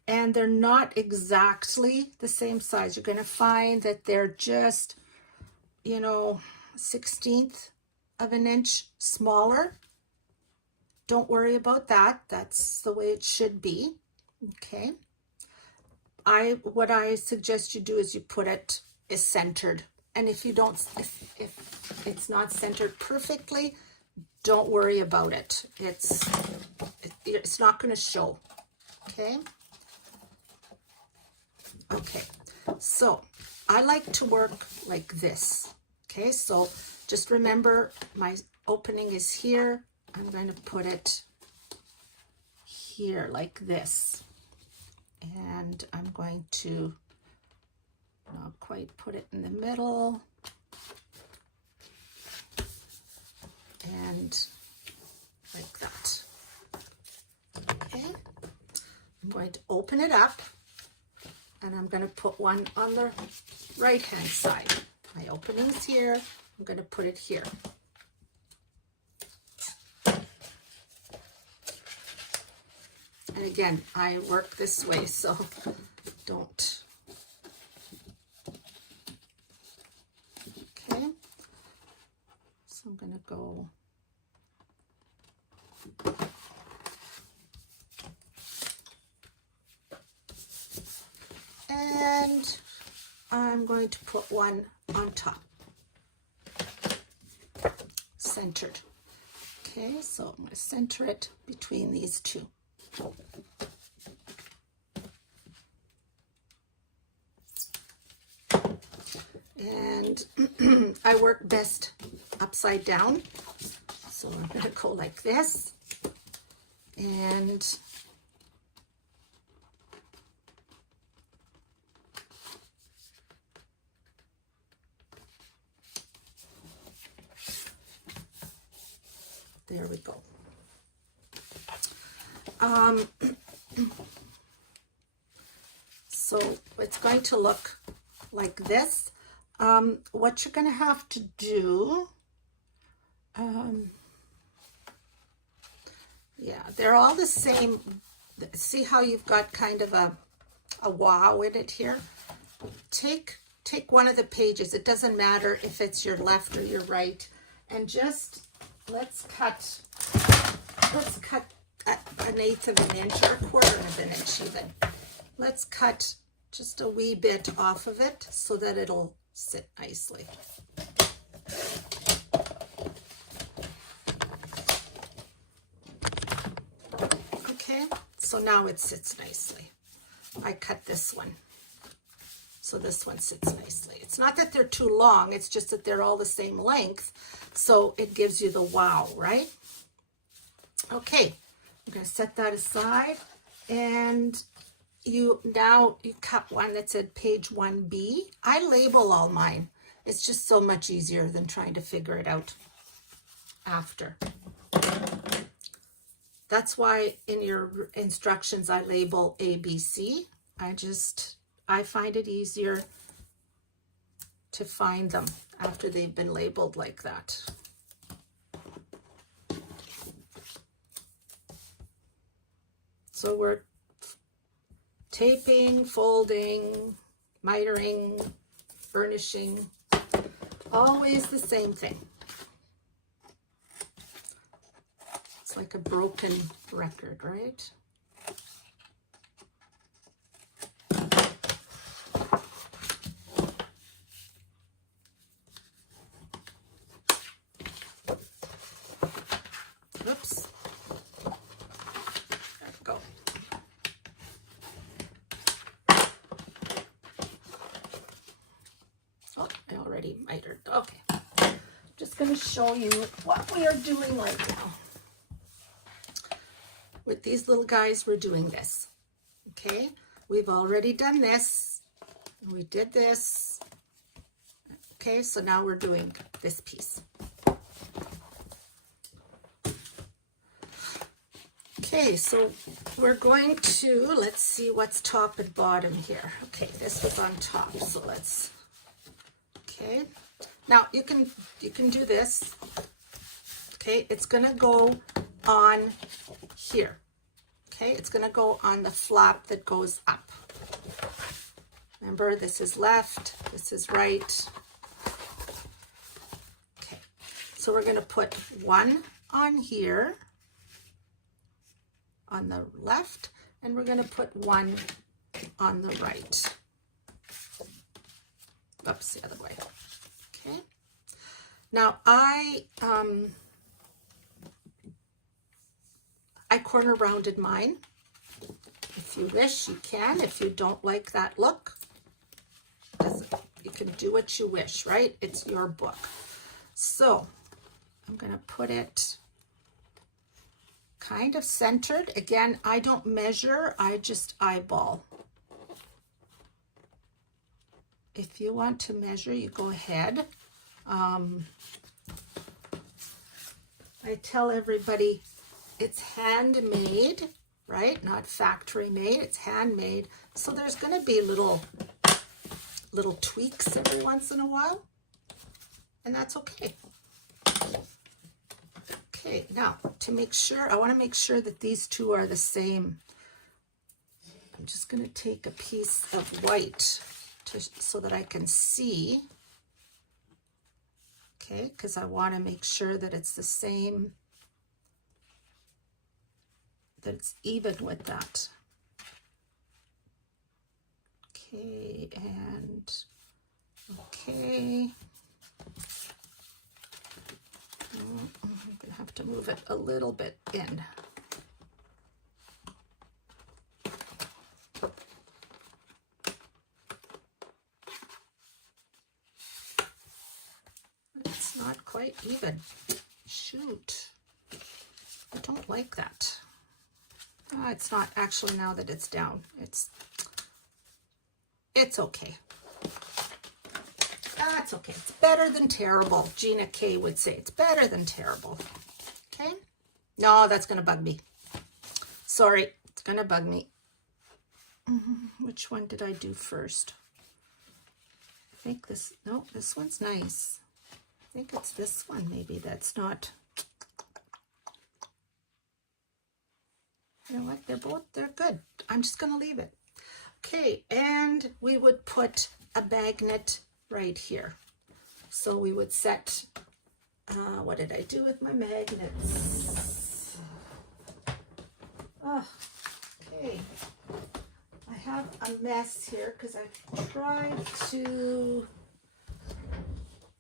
and they're not exactly the same size. You're going to find that they're just, you know, 1/16 of an inch smaller. Don't worry about that. That's the way it should be. Okay. What I suggest you do is you put it is centered. And if you don't, if it's not centered perfectly, don't worry about it. It's not going to show. Okay. Okay. So I like to work like this. Okay. So just remember my opening is here. I'm going to put it here like this. And I'm going to not quite put it in the middle. And like that. Okay. I'm going to open it up. And I'm going to put one on the right hand side. My opening is here. I'm going to put it here. And again, I work this way, so don't. Okay. So I'm going to go. And I'm going to put one on top. Centered. Okay, so I'm going to center it between these two. And I work best upside down. So I'm going to go like this. And there we go. So it's going to look like this. What you're going to have to do, yeah, they're all the same. See how you've got kind of a wow in it here? Take one of the pages. It doesn't matter if it's your left or your right. And just let's cut 1/8 of an inch or 1/4 of an inch even. Let's cut just a wee bit off of it so that it'll sit nicely. Okay, so now it sits nicely. I cut this one. So this one sits nicely. It's not that they're too long, it's just that they're all the same length. So it gives you the wow, right? Okay, I'm going to set that aside. And you cut one that's at page 1B. I label all mine. It's just so much easier than trying to figure it out after. That's why in your instructions I label A, B, C. I find it easier to find them after they've been labeled like that. So we're taping, folding, mitering, burnishing, always the same thing. It's like a broken record, right? Oops. There we go. Oh, I already mitered. Okay. I'm just going to show you what we are doing right now. With these little guys, we're doing this. Okay? We've already done this. We did this. Okay, so now we're doing this piece. Okay, so we're going to, let's see what's top and bottom here. Okay, this was on top, so let's, okay. Now you can do this. Okay, it's gonna go on here. Okay, it's going to go on the flap that goes up. Remember, this is left, this is right. Okay, so we're going to put one on here on the left, and we're going to put one on the right. Oops, the other way. Okay. Now I corner rounded mine. If you wish, you can. If you don't like that look, you can do what you wish, right? It's your book. So I'm going to put it kind of centered. Again, I don't measure, I just eyeball. If you want to measure, you go ahead. I tell everybody it's handmade, right? Not factory made, it's handmade. So there's going to be little tweaks every once in a while, and that's okay. Okay, now to make sure, I want to make sure that these two are the same. I'm just going to take a piece of white so that I can see. Okay, because I want to make sure that it's the same, that it's even with that. Okay, and okay. I'm gonna have to move it a little bit in. It's not quite even. Shoot. I don't like that. It's not actually, now that it's down. It's okay. That's okay. It's better than terrible. Gina K would say it's better than terrible. Okay? No, that's going to bug me. Sorry, it's going to bug me. Which one did I do first? I think this, no, this one's nice. I think it's this one maybe that's not. You know what? They're good. I'm just going to leave it. Okay, and we would put a magnet right here. So we would set, what did I do with my magnets? Oh, okay. I have a mess here because I tried to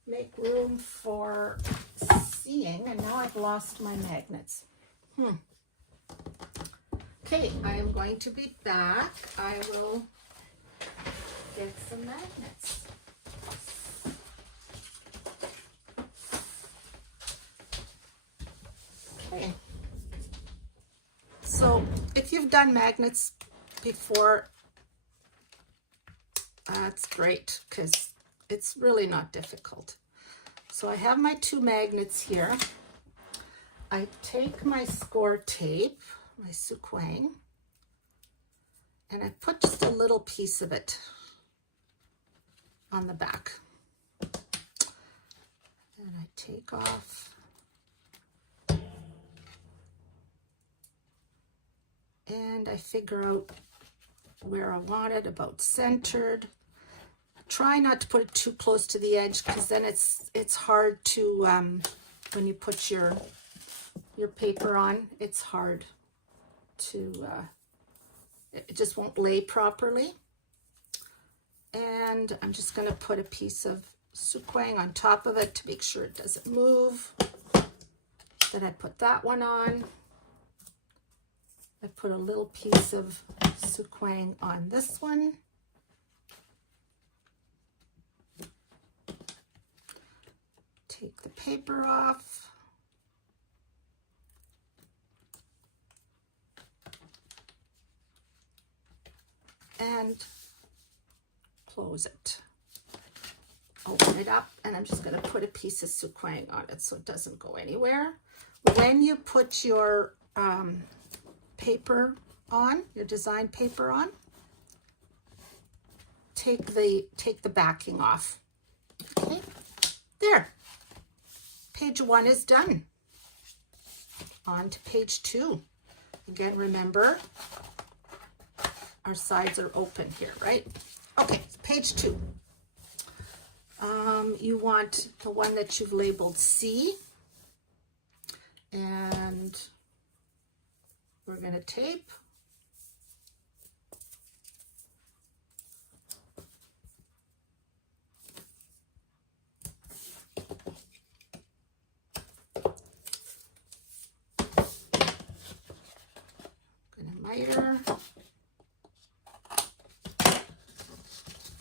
make room for seeing, and now I've lost my magnets. Okay, I am going to be back. I will get some magnets. Okay. So if you've done magnets before, that's great because it's really not difficult. So I have my two magnets here. I take my score tape, my Suquang, and I put just a little piece of it on the back. And I take off and I figure out where I want it, about centered. Try not to put it too close to the edge because then it's hard to, when you put your paper on, it's hard to, it just won't lay properly. And I'm just going to put a piece of Suquang on top of it to make sure it doesn't move. Then I put that one on. I put a little piece of Suquang on this one. Take the paper off. And close it. Open it up, and I'm just going to put a piece of Suquang on it so it doesn't go anywhere. When you put your paper on, your design paper on, take the backing off. Okay, there. Page 1 is done. On to page 2. Again, remember, our sides are open here, right? Okay, page 2. You want the one that you've labeled C, and we're going to tape. Miter,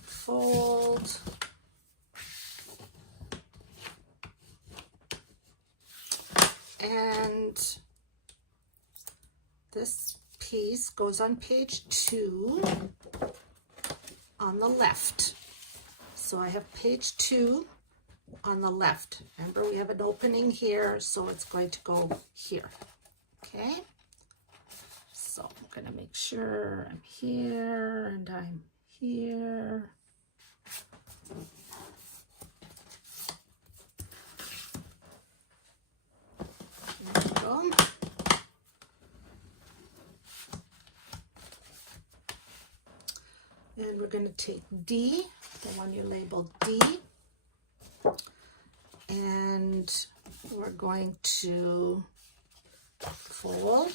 fold, and this piece goes on page 2 on the left. So I have page 2 on the left. Remember, we have an opening here, so it's going to go here. Okay? So I'm going to make sure I'm here and I'm here. There we go. And we're going to take D, the one you labeled D, and we're going to fold.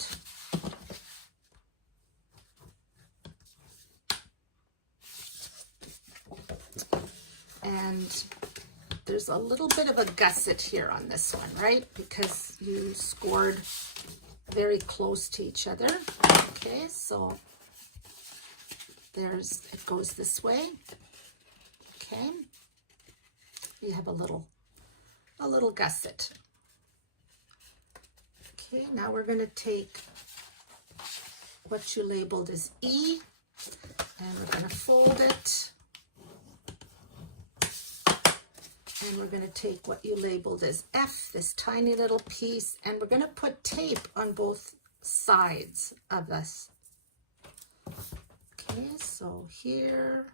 And there's a little bit of a gusset here on this one, right? Because you scored very close to each other. Okay, so it goes this way. Okay, you have a little gusset. Okay, now we're going to take what you labeled as E, and we're going to fold it. And we're going to take what you labeled as F, this tiny little piece, and we're going to put tape on both sides of this. Okay, so here.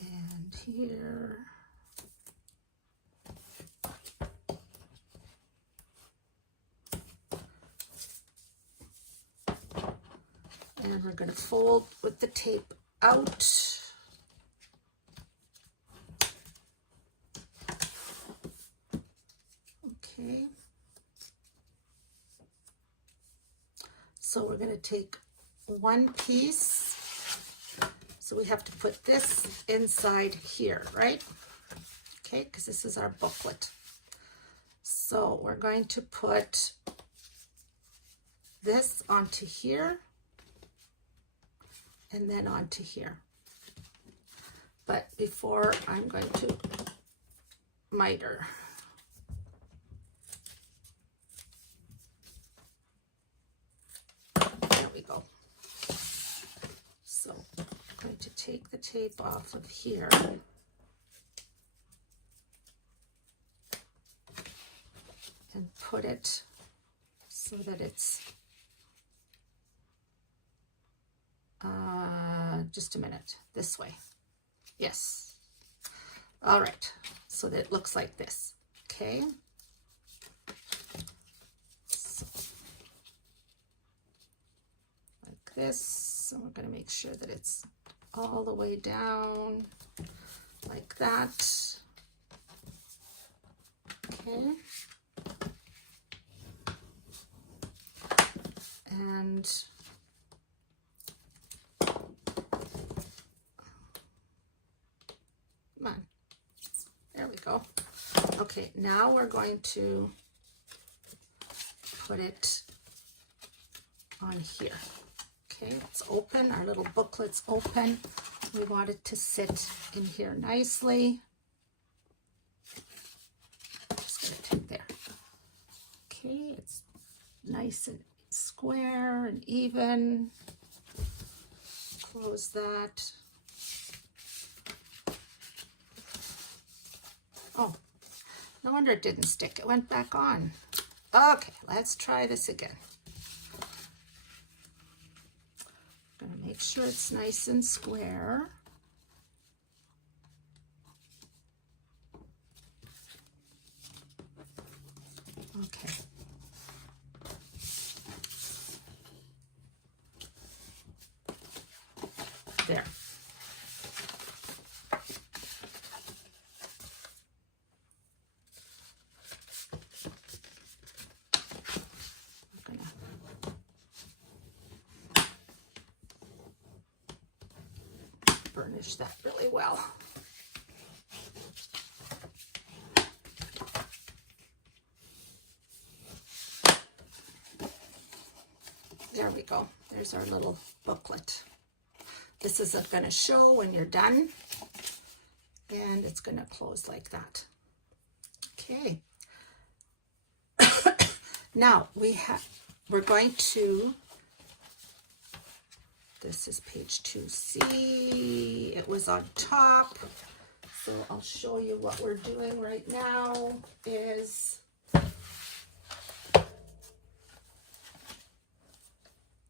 And here. And we're going to fold with the tape out. Okay. So we're going to take one piece. So we have to put this inside here, right? Okay, because this is our booklet. So we're going to put this onto here. And then onto here. But before, I'm going to miter. There we go. So I'm going to take the tape off of here. And put it so that it's just a minute, this way. Yes. All right, so that it looks like this. Okay. So, like this. So we're going to make sure that it's all the way down like that. Okay. And come on. There we go. Okay, now we're going to put it on here. Okay, it's open. Our little booklet's open. We want it to sit in here nicely. Just get it there. Okay, it's nice and square and even. Close that. Oh, no wonder it didn't stick. It went back on. Okay, let's try this again. I'm going to make sure it's nice and square. arrange that really well. There we go. There's our little booklet. This is going to show when you're done, and it's going to close like that. Okay. Now we're going to, this is page 2C. It was on top. So I'll show you what we're doing right now is,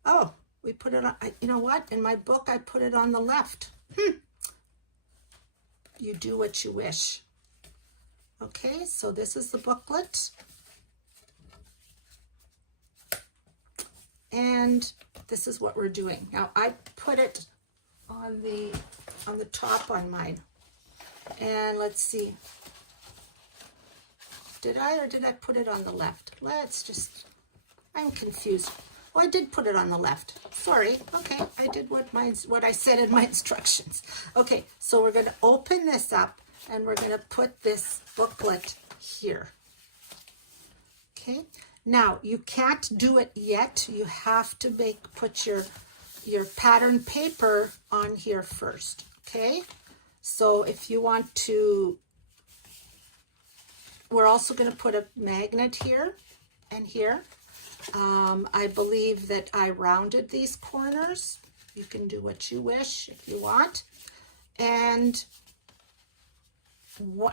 oh, we put it on, you know what? In my book, I put it on the left. You do what you wish. Okay, so this is the booklet. And this is what we're doing. Now, I put it on the top on mine. And let's see. Did I put it on the left? I'm confused. Oh, I did put it on the left. Sorry. Okay, I did what I said in my instructions. Okay, so we're going to open this up and we're going to put this booklet here. Okay, now you can't do it yet. You have to put your pattern paper on here first. Okay, so if you want to, we're also going to put a magnet here and here. I believe that I rounded these corners. You can do what you wish if you want. And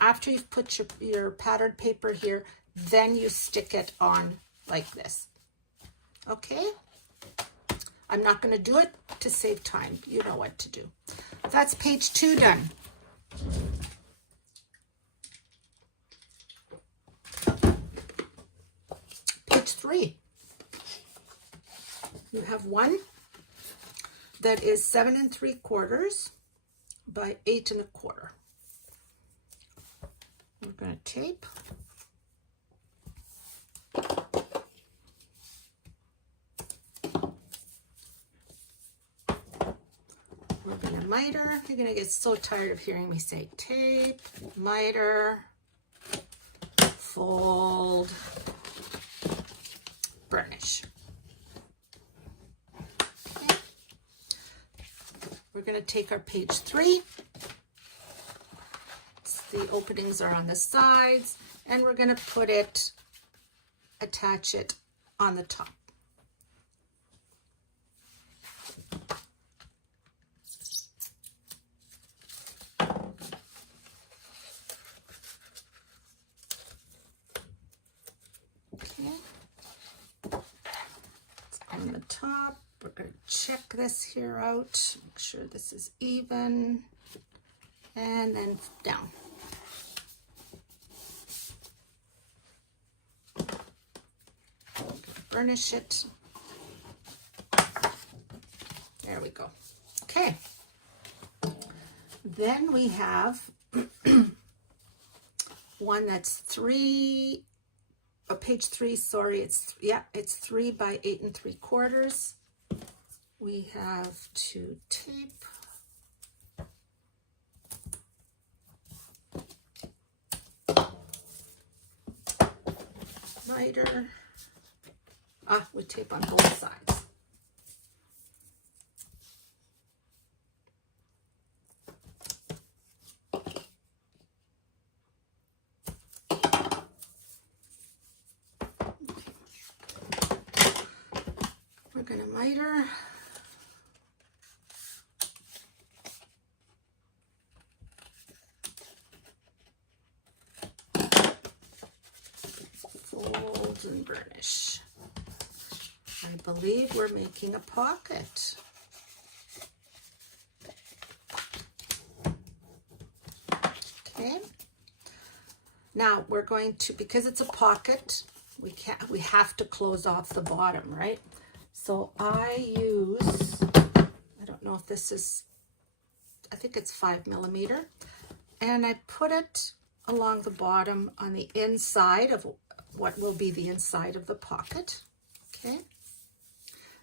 after you've put your patterned paper here, then you stick it on like this. Okay? I'm not going to do it to save time. You know what to do. That's page 2 done. Page 3. You have one that is 7 3/4 by 8 1/4. We're going to tape. We're going to miter. You're going to get so tired of hearing me say tape, miter, fold, burnish. Okay. We're going to take our page 3. The openings are on the sides, and we're going to attach it on the top. Okay. On the top, we're going to check this here out, make sure this is even, and then down. Burnish it. There we go. Okay. Then we have one that's page 3, sorry, it's 3 by 8 3/4. We have to tape. Miter. We tape on both sides. We're going to miter. Fold and burnish. I believe we're making a pocket. Okay. Now we're going to, because it's a pocket, we have to close off the bottom, right? So I don't know if this is, I think it's 5 millimeter, and I put it along the bottom on the inside of what will be the inside of the pocket. Okay.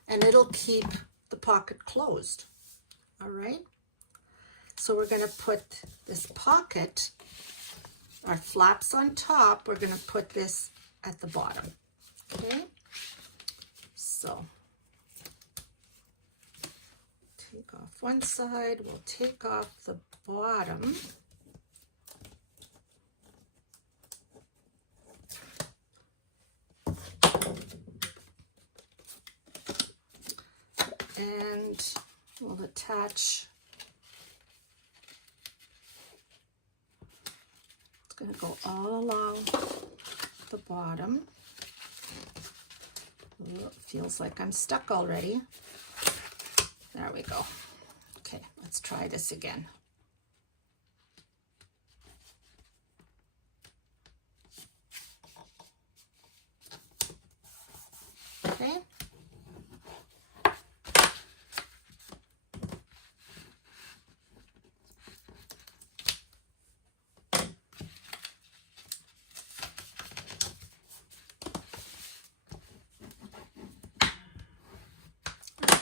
And it'll keep the pocket closed. All right. So we're going to put this pocket, our flaps on top, we're going to put this at the bottom. Okay, so take off one side, we'll take off the bottom. And we'll attach, it's going to go all along the bottom. Ooh, it feels like I'm stuck already. There we go. Okay, let's try this again. Okay.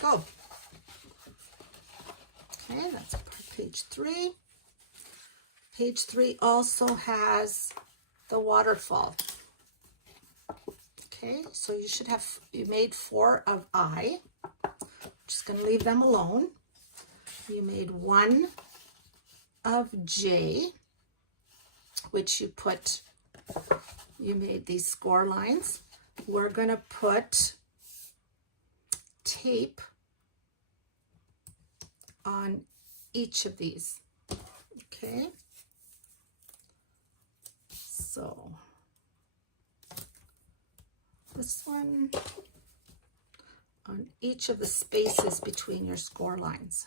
Go. Okay, that's page 3. Page 3 also has the waterfall. Okay, so you made 4 of I. Just going to leave them alone. You made 1 of J, which you made these score lines. We're going to put tape on each of these. Okay, so this one on each of the spaces between your score lines.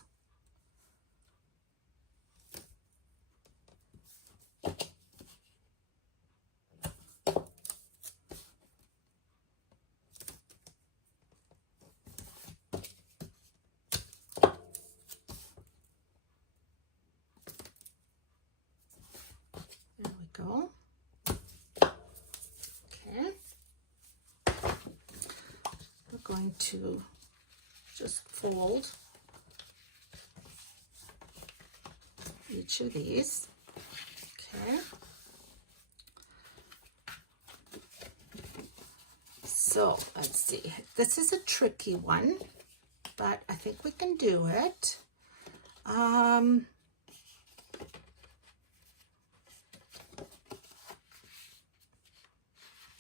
There we go. Okay. We're going to just fold each of these. Okay. So let's see. This is a tricky one, but I think we can do it.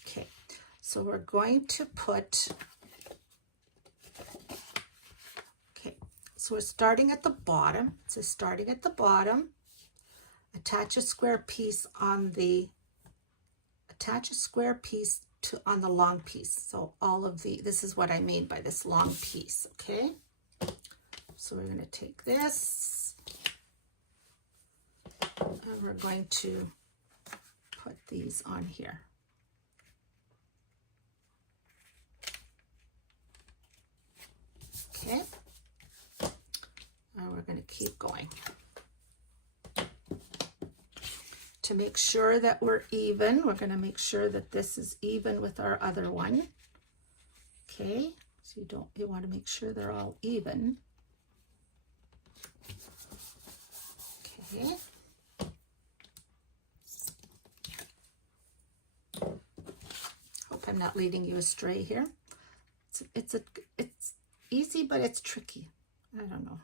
Okay, so we're going to put, okay, so we're starting at the bottom. So starting at the bottom, attach a square piece on the, on the long piece. So all of this is what I mean by this long piece, okay? So we're going to take this and we're going to put these on here. Okay, and we're going to keep going. To make sure that we're even, we're going to make sure that this is even with our other one. Okay, so you want to make sure they're all even. Okay. Hope I'm not leading you astray here. It's easy, but it's tricky. I don't know.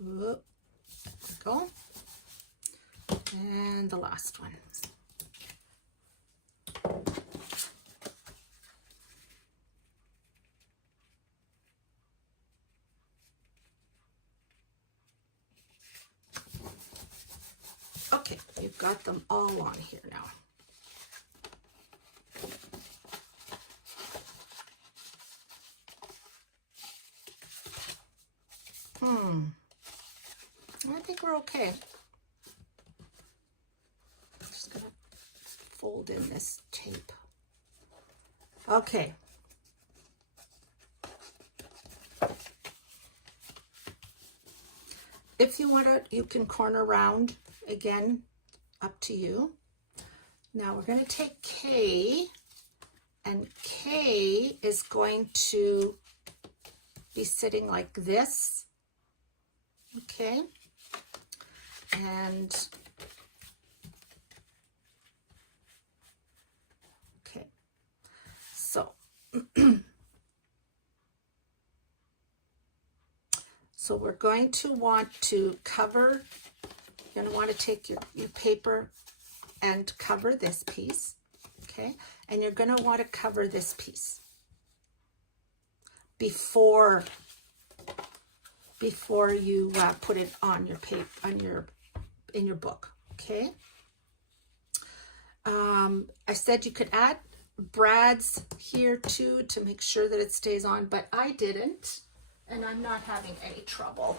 Whoop. There we go. And the last one. Okay, you've got them all on here now. I think we're okay. I'm just gonna fold in this tape. Okay. If you want to, you can corner round again, up to you. Now we're going to take K, and K is going to be sitting like this Okay, and okay, so so we're going to want to cover, you're going to want to take your paper and cover this piece, okay, and you're going to want to cover this piece before you put it on your paper, in your book, okay. I said you could add brads here too to make sure that it stays on, but I didn't, and I'm not having any trouble.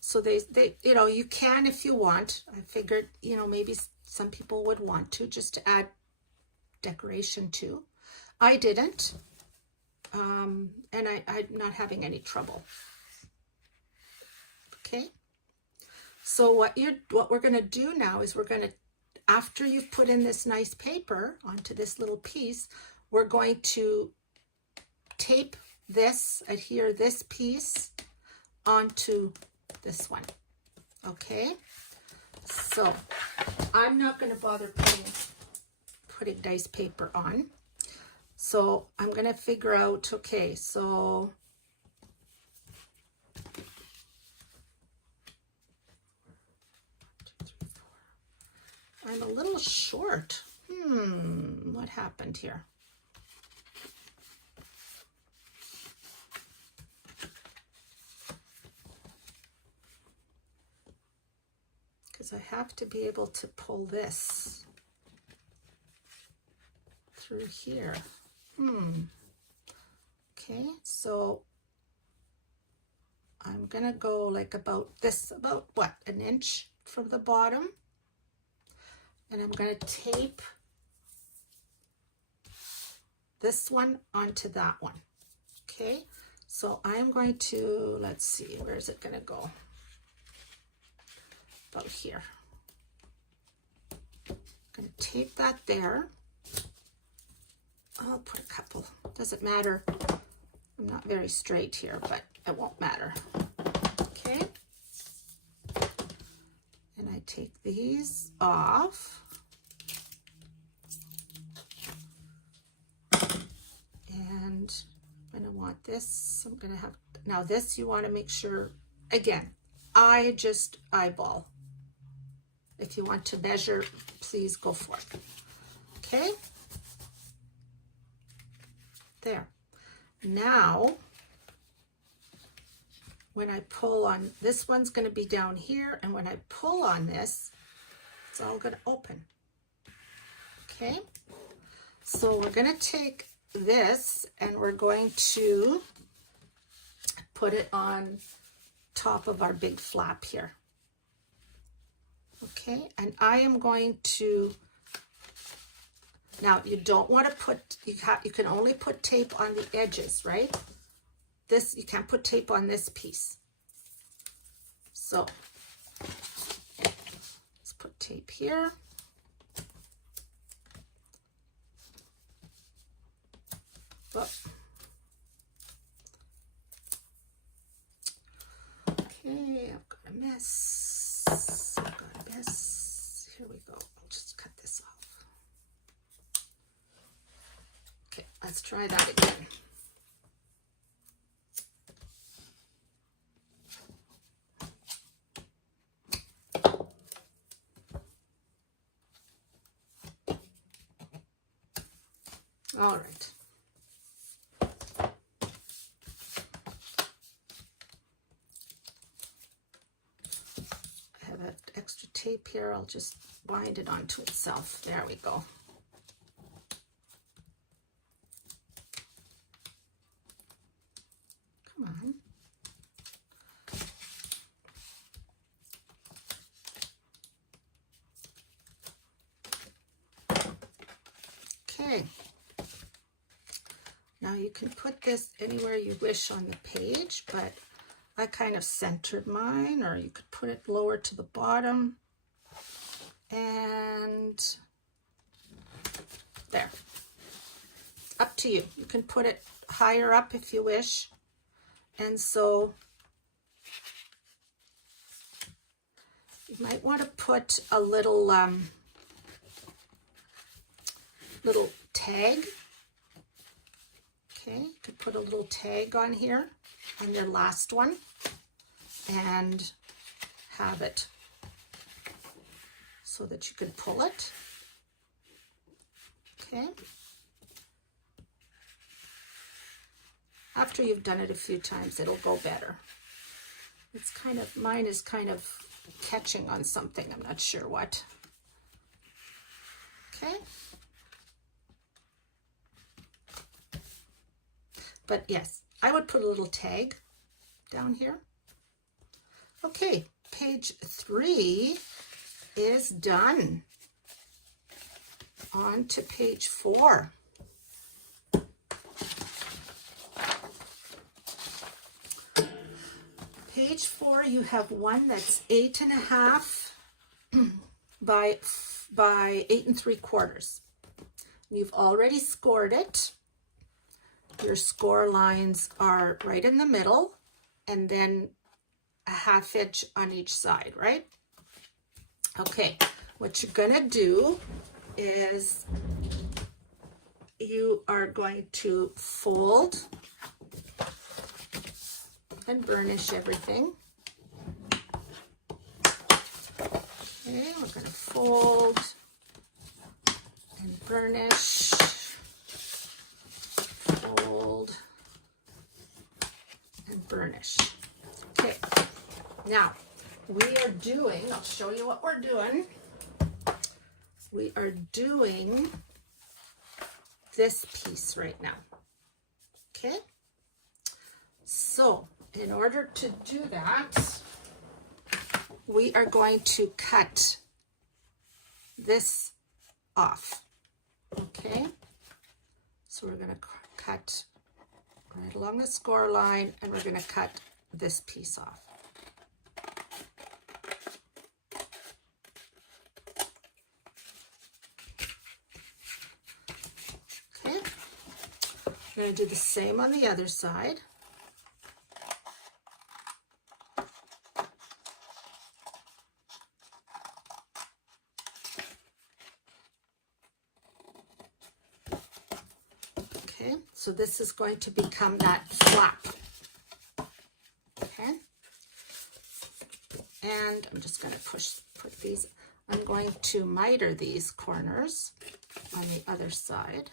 So they you know, you can if you want. I figured, you know, maybe some people would want to just to add decoration too. I didn't, and I'm not having any trouble. Okay, so what we're going to do now is we're going to, after you've put in this nice paper onto this little piece, we're going to tape this, adhere this piece onto this one. Okay, so I'm not going to bother putting nice paper on. So I'm going to figure out, okay, so I'm a little short. What happened here? Because I have to be able to pull this through here. Okay, so I'm gonna go like about what, an inch from the bottom, and I'm gonna tape this one onto that one. Okay, so I'm going to, let's see, where is it gonna go? About here. I'm gonna tape that there. I'll put a couple, doesn't matter. I'm not very straight here, but it won't matter. Okay. And I take these off. And I'm gonna want this, I'm gonna have, now this you wanna make sure, again, I just eyeball. If you want to measure, please go for it. Okay. There. Now, when I pull on, this one's going to be down here, and when I pull on this, it's all going to open. Okay. So we're going to take this and we're going to put it on top of our big flap here. Okay. And I am going to, now you don't want to put, you can only put tape on the edges, right? This, you can't put tape on this piece. So let's put tape here. Oh. Okay, I've got a mess. I've got a mess. Here we go. I'll just cut this off. Okay, let's try that again. All right. I have an extra tape here. I'll just bind it onto itself. There we go. Come on. Okay. Now you can put this anywhere you wish on the page, but I kind of centered mine, or you could put it lower to the bottom. And there. It's up to you. You can put it higher up if you wish. And so Might want to put a little little tag. Okay, could put a little tag on here on the last one and have it so that you could pull it. Okay. After you've done it a few times, it'll go better. It's kind of, mine is kind of catching on something. I'm not sure what. Okay. But yes, I would put a little tag down here. Okay, page 3 is done. On to page 4. Page 4, you have one that's 8.5 by 8 3/4. You've already scored it. Your score lines are right in the middle and then a 1/2 inch on each side, right? Okay, what you're gonna do is you are going to fold and burnish everything. Okay, we're going to fold and burnish, fold and burnish. Okay, now we are doing, I'll show you what we're doing. We are doing this piece right now. Okay, so in order to do that, we are going to cut this off. Okay, so we're going to cut right along the score line and we're going to cut this piece off. Okay, we're going to do the same on the other side. Okay, so this is going to become that flap. Okay, and I'm just going to put these, I'm going to miter these corners on the other side.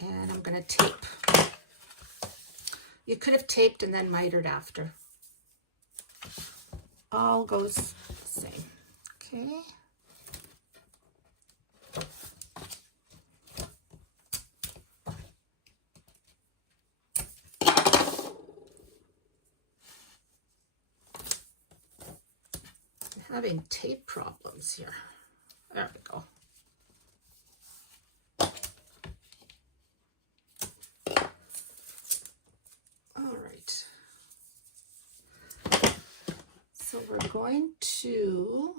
And I'm going to tape. You could have taped and then mitered after. All goes the same. Okay. I'm having tape problems here. There we go. So we're going to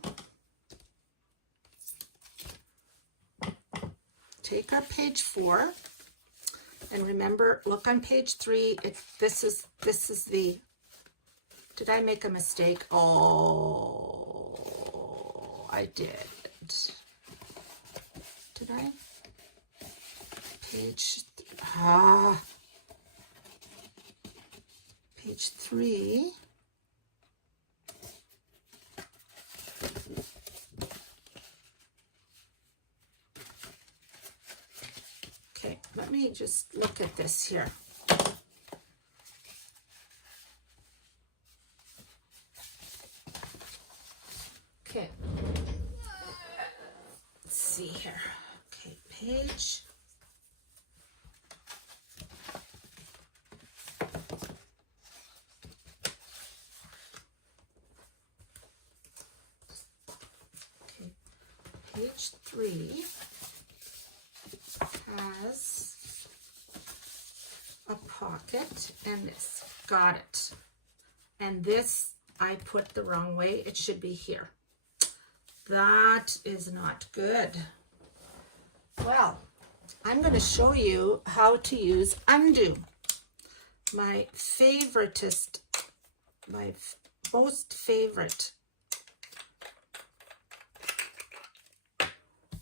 take our page 4, and remember, look on page 3. This is the. Did I make a mistake? Oh, I did. Did I? Page 3. Okay, let me just look at this here. Okay, let's see here. Okay, page. Okay, page 3 has a pocket and this. Got it. And this I put the wrong way. It should be here. That is not good. Well, I'm going to show you how to use undo. My favoriteest my most favorite.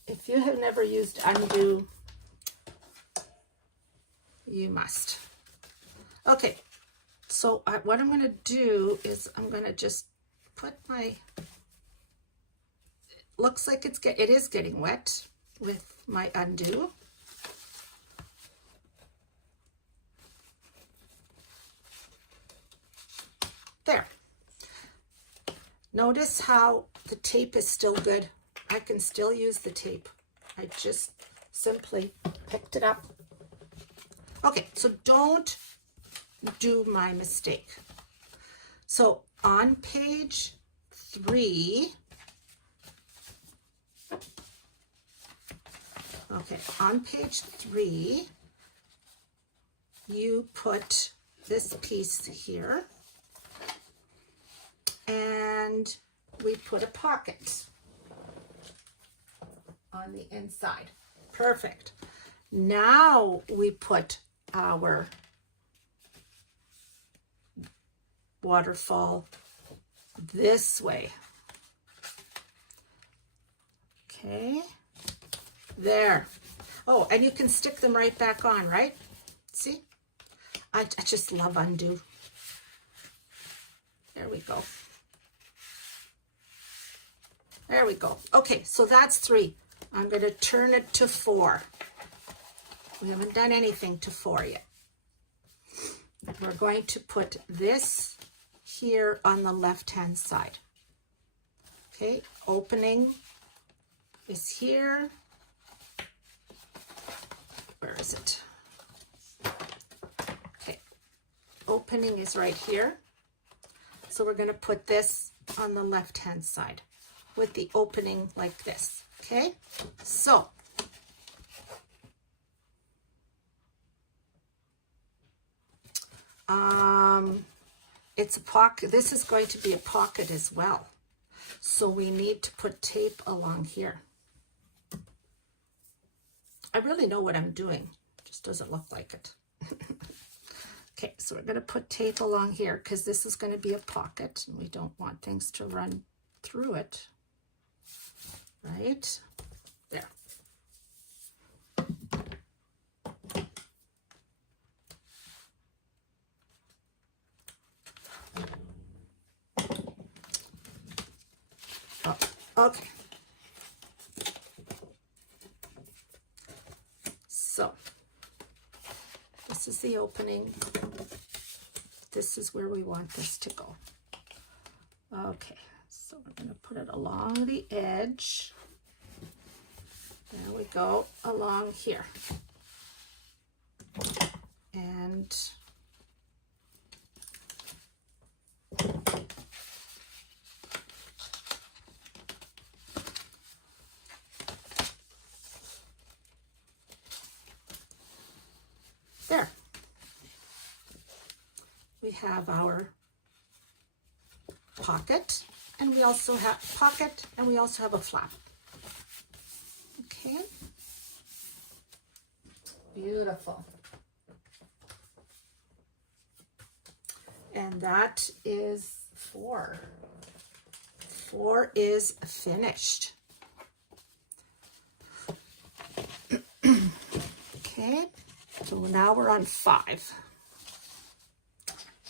If you have never used undo, you must. Okay, so what I'm going to do is I'm going to just put my, looks like it is getting wet with my undo. There. Notice how the tape is still good. I can still use the tape. I just simply picked it up. Okay, so don't do my mistake. So on page 3, okay, on page 3, you put this piece here, and we put a pocket on the inside. Perfect. Now we put our waterfall this way. Okay, there. Oh, and you can stick them right back on, right? See? I just love undo. There we go. There we go. Okay, so that's 3. I'm going to turn it to 4. We haven't done anything to 4 yet. We're going to put this here on the left-hand side. Okay, opening is here. Where is it? Okay, opening is right here. So we're going to put this on the left-hand side with the opening like this. Okay, so it's a pocket. This is going to be a pocket as well. So we need to put tape along here. I really know what I'm doing. It just doesn't look like it. Okay, so we're going to put tape along here because this is going to be a pocket and we don't want things to run through it. Right? There. Oh, okay. So, this is the opening. This is where we want this to go. Okay, so we're going to put it along the edge. There we go, along here. And there. We have our pocket, and we also have pocket, and we also have a flap. Okay. Beautiful. And that is 4. 4 is finished. Okay, so now we're on 5.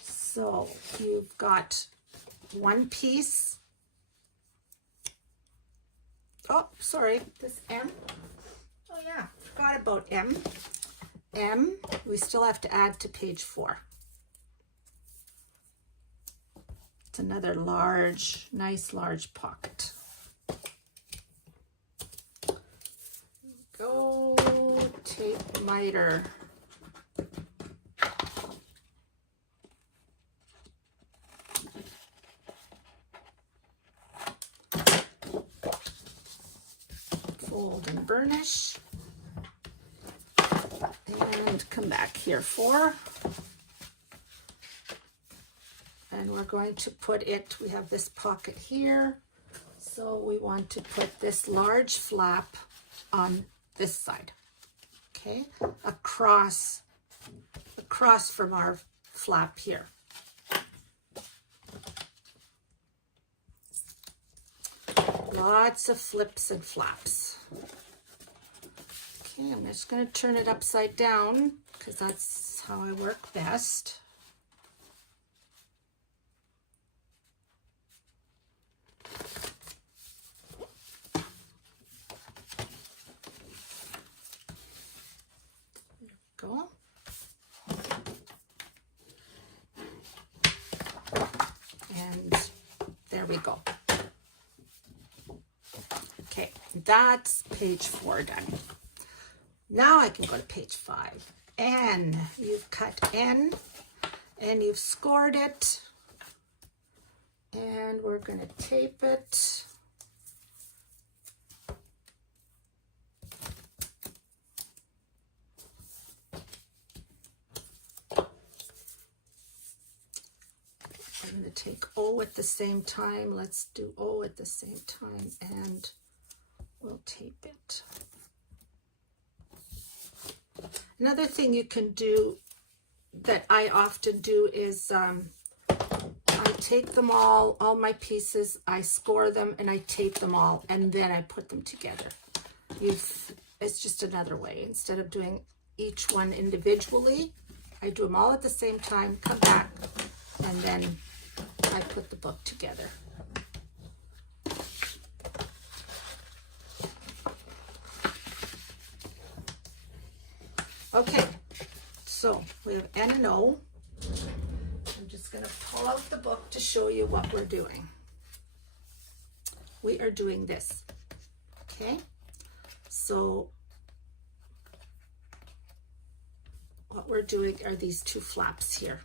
So you've got one piece. Oh, sorry, this M. Oh yeah, forgot about M. M, we still have to add to page 4. It's another large, nice large pocket. Go, tape miter. Fold and burnish. And come back here 4. And we're going to put it, we have this pocket here. So we want to put this large flap on this side. Okay, across from our flap here. Lots of flips and flaps. Okay, I'm just going to turn it upside down because that's how I work best. Go. And there we go. Okay, that's page 4 done. Now I can go to page 5. N, you've cut N and you've scored it. And we're going to tape it. I'm going to take O at the same time. Let's do O at the same time and we'll tape it. Another thing you can do that I often do is I take them all my pieces, I score them and I tape them all and then I put them together. It's just another way. Instead of doing each one individually, I do them all at the same time, come back, and then I put the book together. Okay, so we have N and O. I'm just going to pull out the book to show you what we're doing. We are doing this, okay? So what we're doing are these 2 flaps here,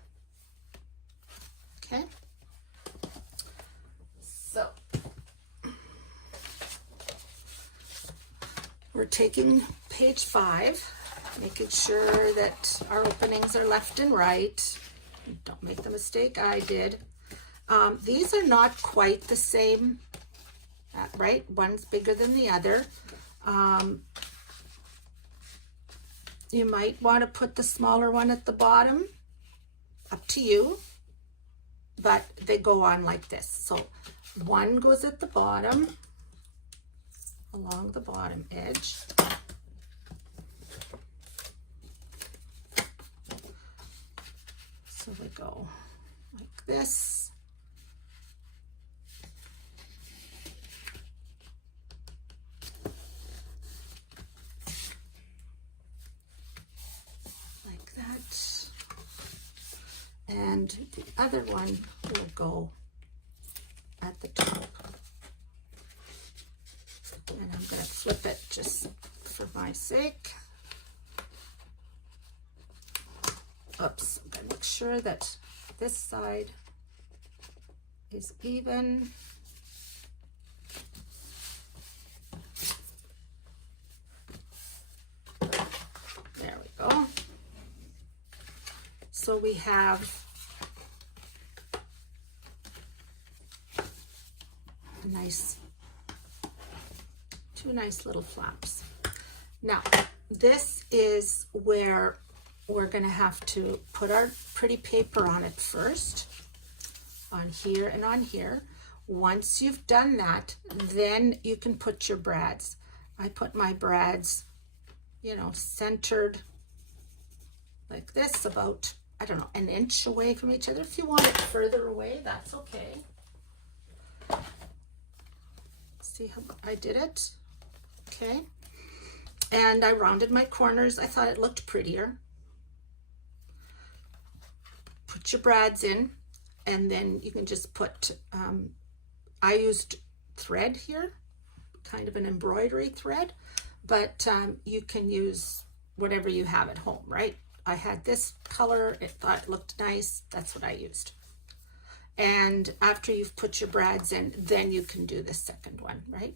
okay? So we're taking page 5, making sure that our openings are left and right. Don't make the mistake I did. These are not quite the same, right? One's bigger than the other. You might want to put the smaller one at the bottom, up to you, but they go on like this. So one goes at the bottom, along the bottom edge. So they go like this. Like that. And the other one will go at the top. And I'm going to flip it just for my sake. Oops, I'm going to make sure that this side is even. There we go. So we have a nice, 2 nice little flaps. Now, this is where we're going to have to put our pretty paper on it first, on here and on here. Once you've done that, then you can put your brads. I put my brads, you know, centered like this, about, I don't know, an inch away from each other. If you want it further away, that's okay. See how I did it? Okay. And I rounded my corners. I thought it looked prettier. Put your brads in, and then you can just put, I used thread here, kind of an embroidery thread, but you can use whatever you have at home, right? I had this color, it thought it looked nice, that's what I used. And after you've put your brads in, then you can do the second one, right?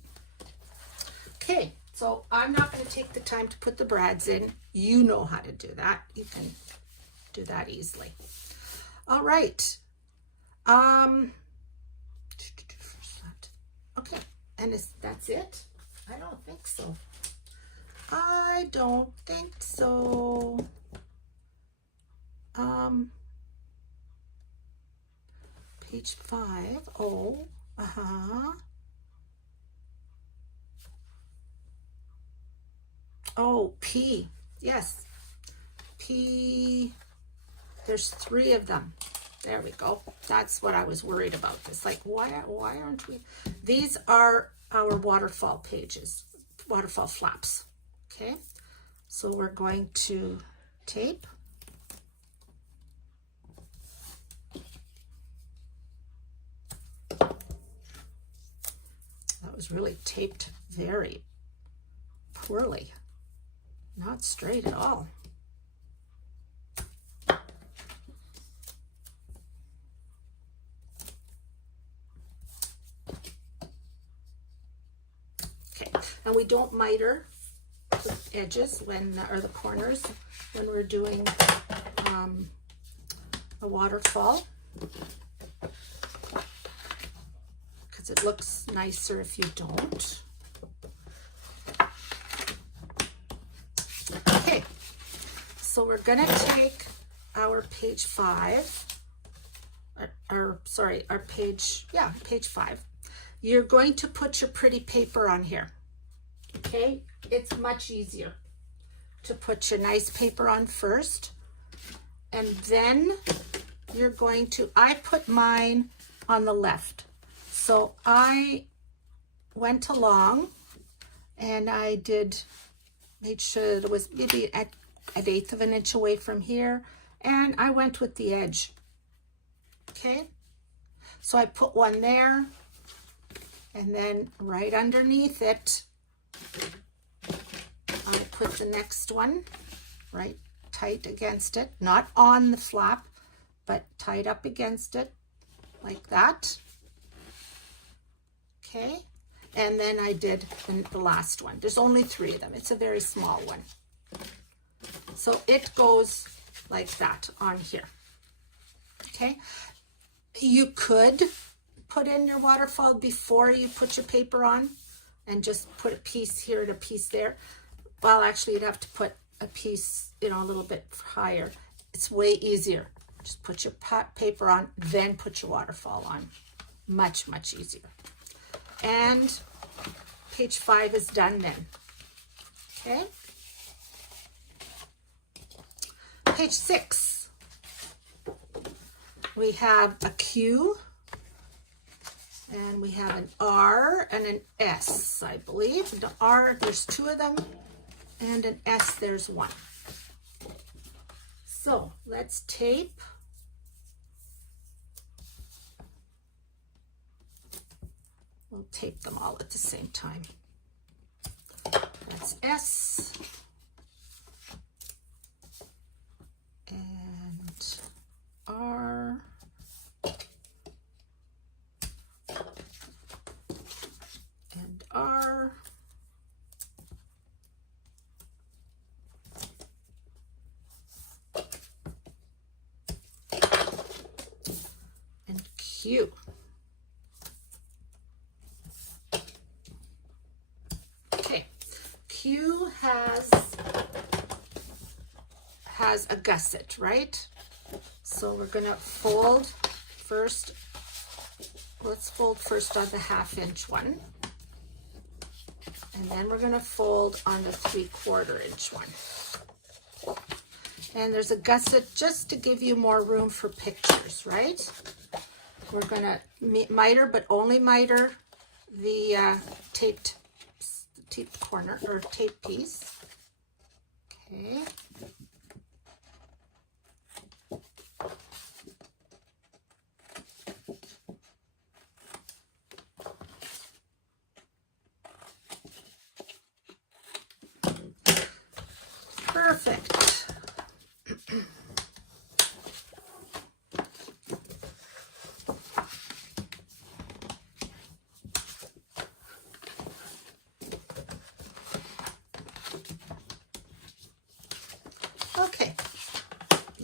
Okay, so I'm not going to take the time to put the brads in. You know how to do that. You can do that easily. All right. Okay, and that's it? I don't think so. I don't think so. Page 5. Oh, Oh, P. Yes. P. There's 3 of them. There we go. That's what I was worried about. It's like, why aren't we? These are our waterfall pages, waterfall flaps. Okay. So we're going to tape. That was really taped very poorly. Not straight at all. Okay, and we don't miter the edges or the corners when we're doing a waterfall, because it looks nicer if you don't. Okay, so we're gonna take our page 5, or sorry, our page, yeah, page 5. You're going to put your pretty paper on here. Okay, it's much easier to put your nice paper on first, and then you're going to, I put mine on the left. So I went along and I made sure that it was maybe at 1/8 of an inch away from here, and I went with the edge. Okay, so I put one there, and then right underneath it, I put the next one right tight against it, not on the flap, but tight up against it like that. Okay, and then I did the last one. There's only 3 of them. It's a very small one. So it goes like that on here. Okay, you could put in your waterfall before you put your paper on and just put a piece here and a piece there. Well, actually, you'd have to put a piece, you know, a little bit higher. It's way easier. Just put your paper on, then put your waterfall on. Much, much easier. And page 5 is done then. Okay. Page 6. We have a Q, and we have an R and an S, I believe. The R, there's 2 of them, and an S, there's 1. So let's tape. We'll tape them all at the same time. That's S. And R. And R. And Q. Okay, Q has a gusset, right? So we're gonna fold first. Let's fold first on the 1/2 inch one. And then we're gonna fold on the 3/4 inch one. And there's a gusset just to give you more room for pictures, right? We're gonna miter, but only miter the taped corner or tape piece. Okay. Perfect. Okay,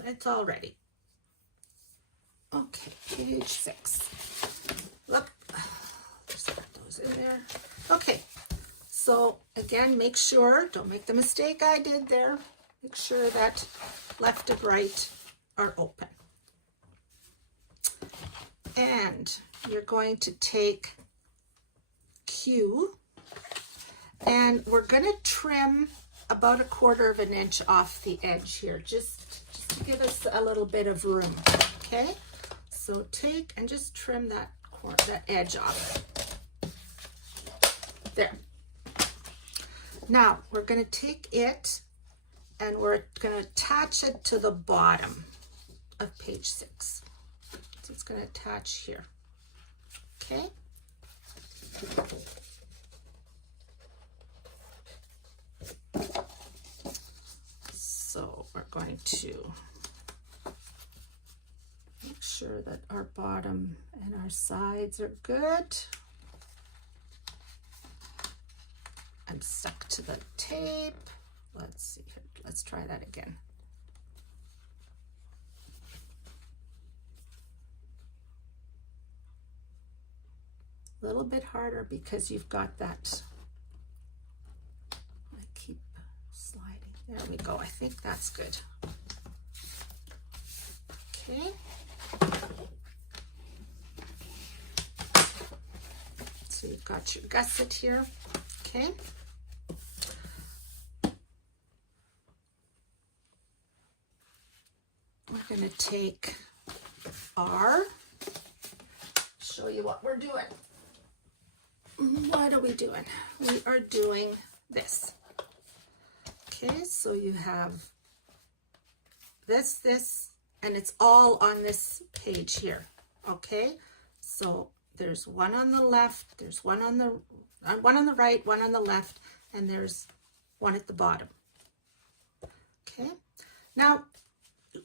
it's all ready. Okay, page 6. Look, just put those in there. Okay, so again, make sure, don't make the mistake I did there. Make sure that left and right are open. And you're going to take Q, and we're going to trim about 1/4 of an inch off the edge here, just to give us a little bit of room, okay? So take and just trim that edge off. There. Now, we're going to take it and we're going to attach it to the bottom of page 6. So it's going to attach here, okay? So we're going to make sure that our bottom and our sides are good. I'm stuck to the tape. Let's see here. Let's try that again. A little bit harder because you've got that. I keep sliding. There we go. I think that's good. Okay. So you've got your gusset here. Okay. We're going to take show you what we're doing. What are we doing? We are doing this. Okay, so you have this, and it's all on this page here. Okay, so there's one on the left, there's one on the right, one on the left, and there's one at the bottom. Okay, now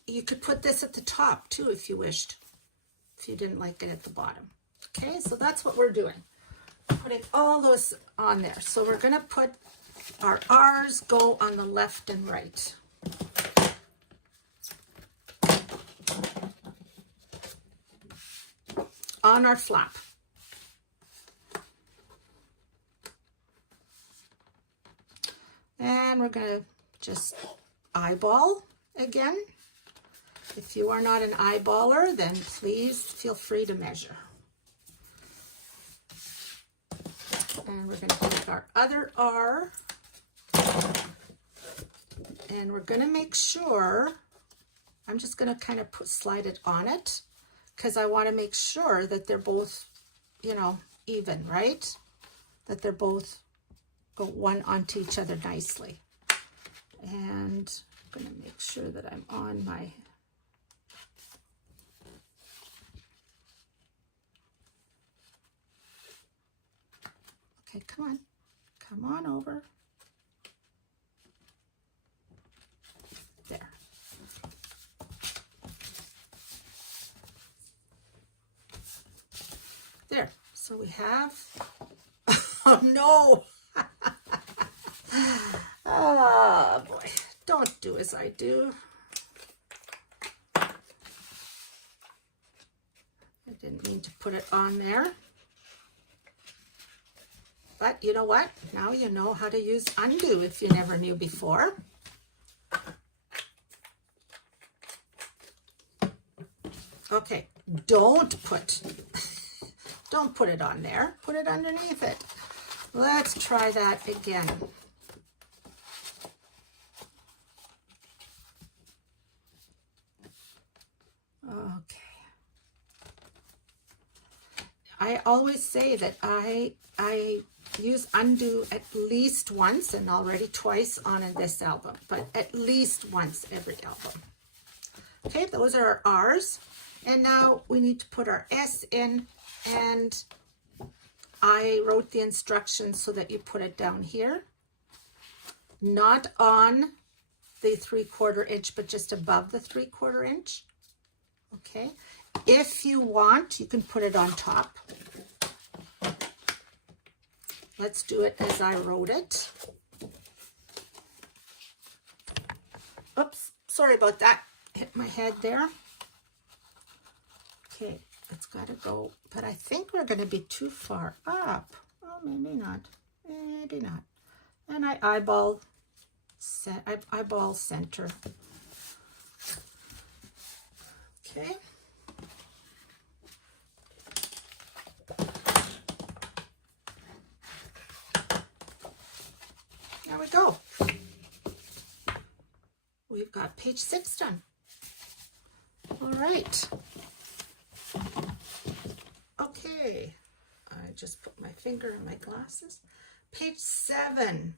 you could put this at the top too if you wished, if you didn't like it at the bottom. Okay, so that's what we're doing. Putting all those on there. So we're going to put our R's go on the left and right. On our flap. And we're going to just eyeball again. If you are not an eyeballer, then please feel free to measure. And we're going to take our other R, and we're going to make sure, I'm just going to kind of slide it on it, because I want to make sure that they're both, you know, even, right? That they're both go one onto each other nicely. And I'm going to make sure that I'm on my okay, come on over. There. There, so we have, oh no, oh boy, don't do as I do. I didn't mean to put it on there. But you know what? Now you know how to use undo if you never knew before. Okay, don't put it on there. Put it underneath it. Let's try that again. Okay. I always say that I use undo at least once, and already twice on this album, but at least once every album. Okay, those are our R's. And now we need to put our S in, and I wrote the instructions so that you put it down here. Not on the 3/4 inch, but just above the 3/4 inch. Okay, if you want, you can put it on top. Let's do it as I wrote it. Oops, sorry about that. Hit my head there. Okay, it's got to go, but I think we're going to be too far up. Oh, maybe not. Maybe not. And I eyeball center. Okay. There we go. we've got page 6 done. All right. Okay, I just put my finger in my glasses. Page 7.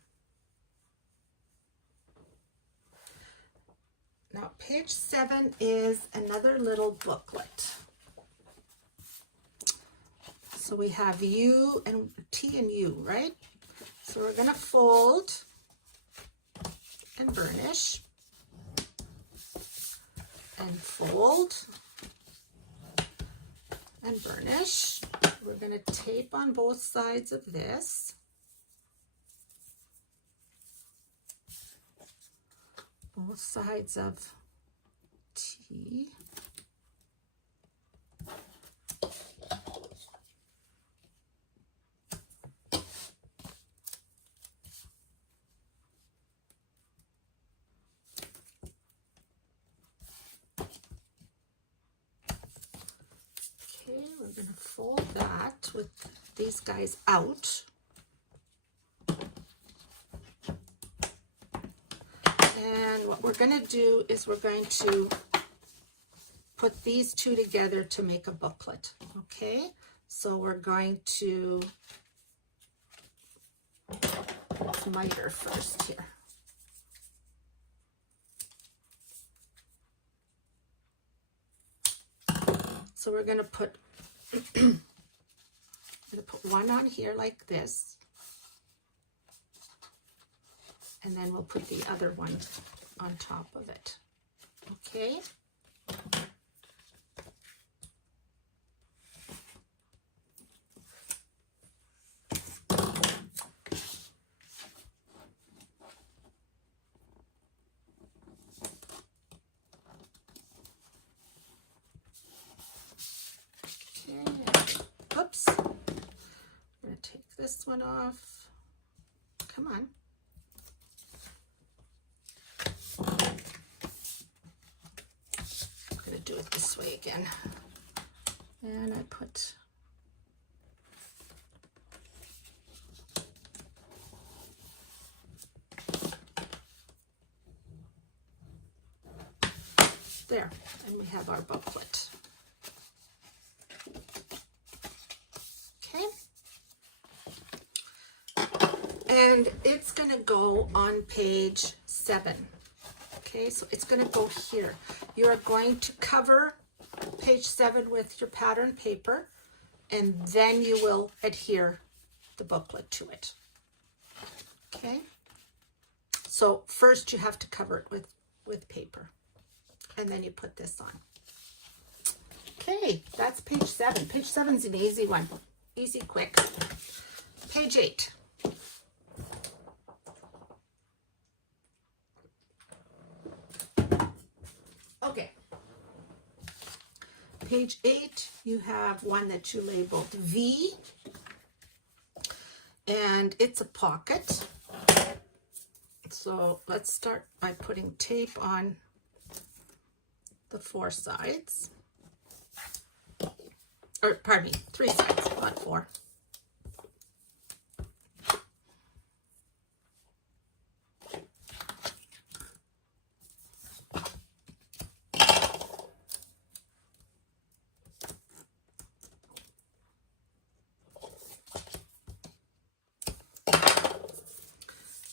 Now, page 7 is another little booklet. So we have U and T and U, right? So we're going to fold and burnish and fold and burnish. We're going to tape on both sides of this. Both sides of T. Okay, we're going to fold that with these guys out. And what we're going to do is we're going to put these two together to make a booklet. Okay, so we're going to miter first here. So we're going to put one on here like this, and then we'll put the other one on top of it. Okay. Oops. I'm going to take this one off. Come on. I'm going to do it this way again. And I put there, and we have our booklet. Okay. And it's going to go on page 7. Okay, so it's going to go here. You are going to cover page 7 with your pattern paper, and then you will adhere the booklet to it. Okay, so first you have to cover it with paper, and then you put this on. Okay, that's page 7. Page 7 is an easy one. Easy, quick. Page 8. Okay. Page 8, you have one that you labeled V, and it's a pocket. So let's start by putting tape on the 4 sides. Or, pardon me, 3 sides, not 4.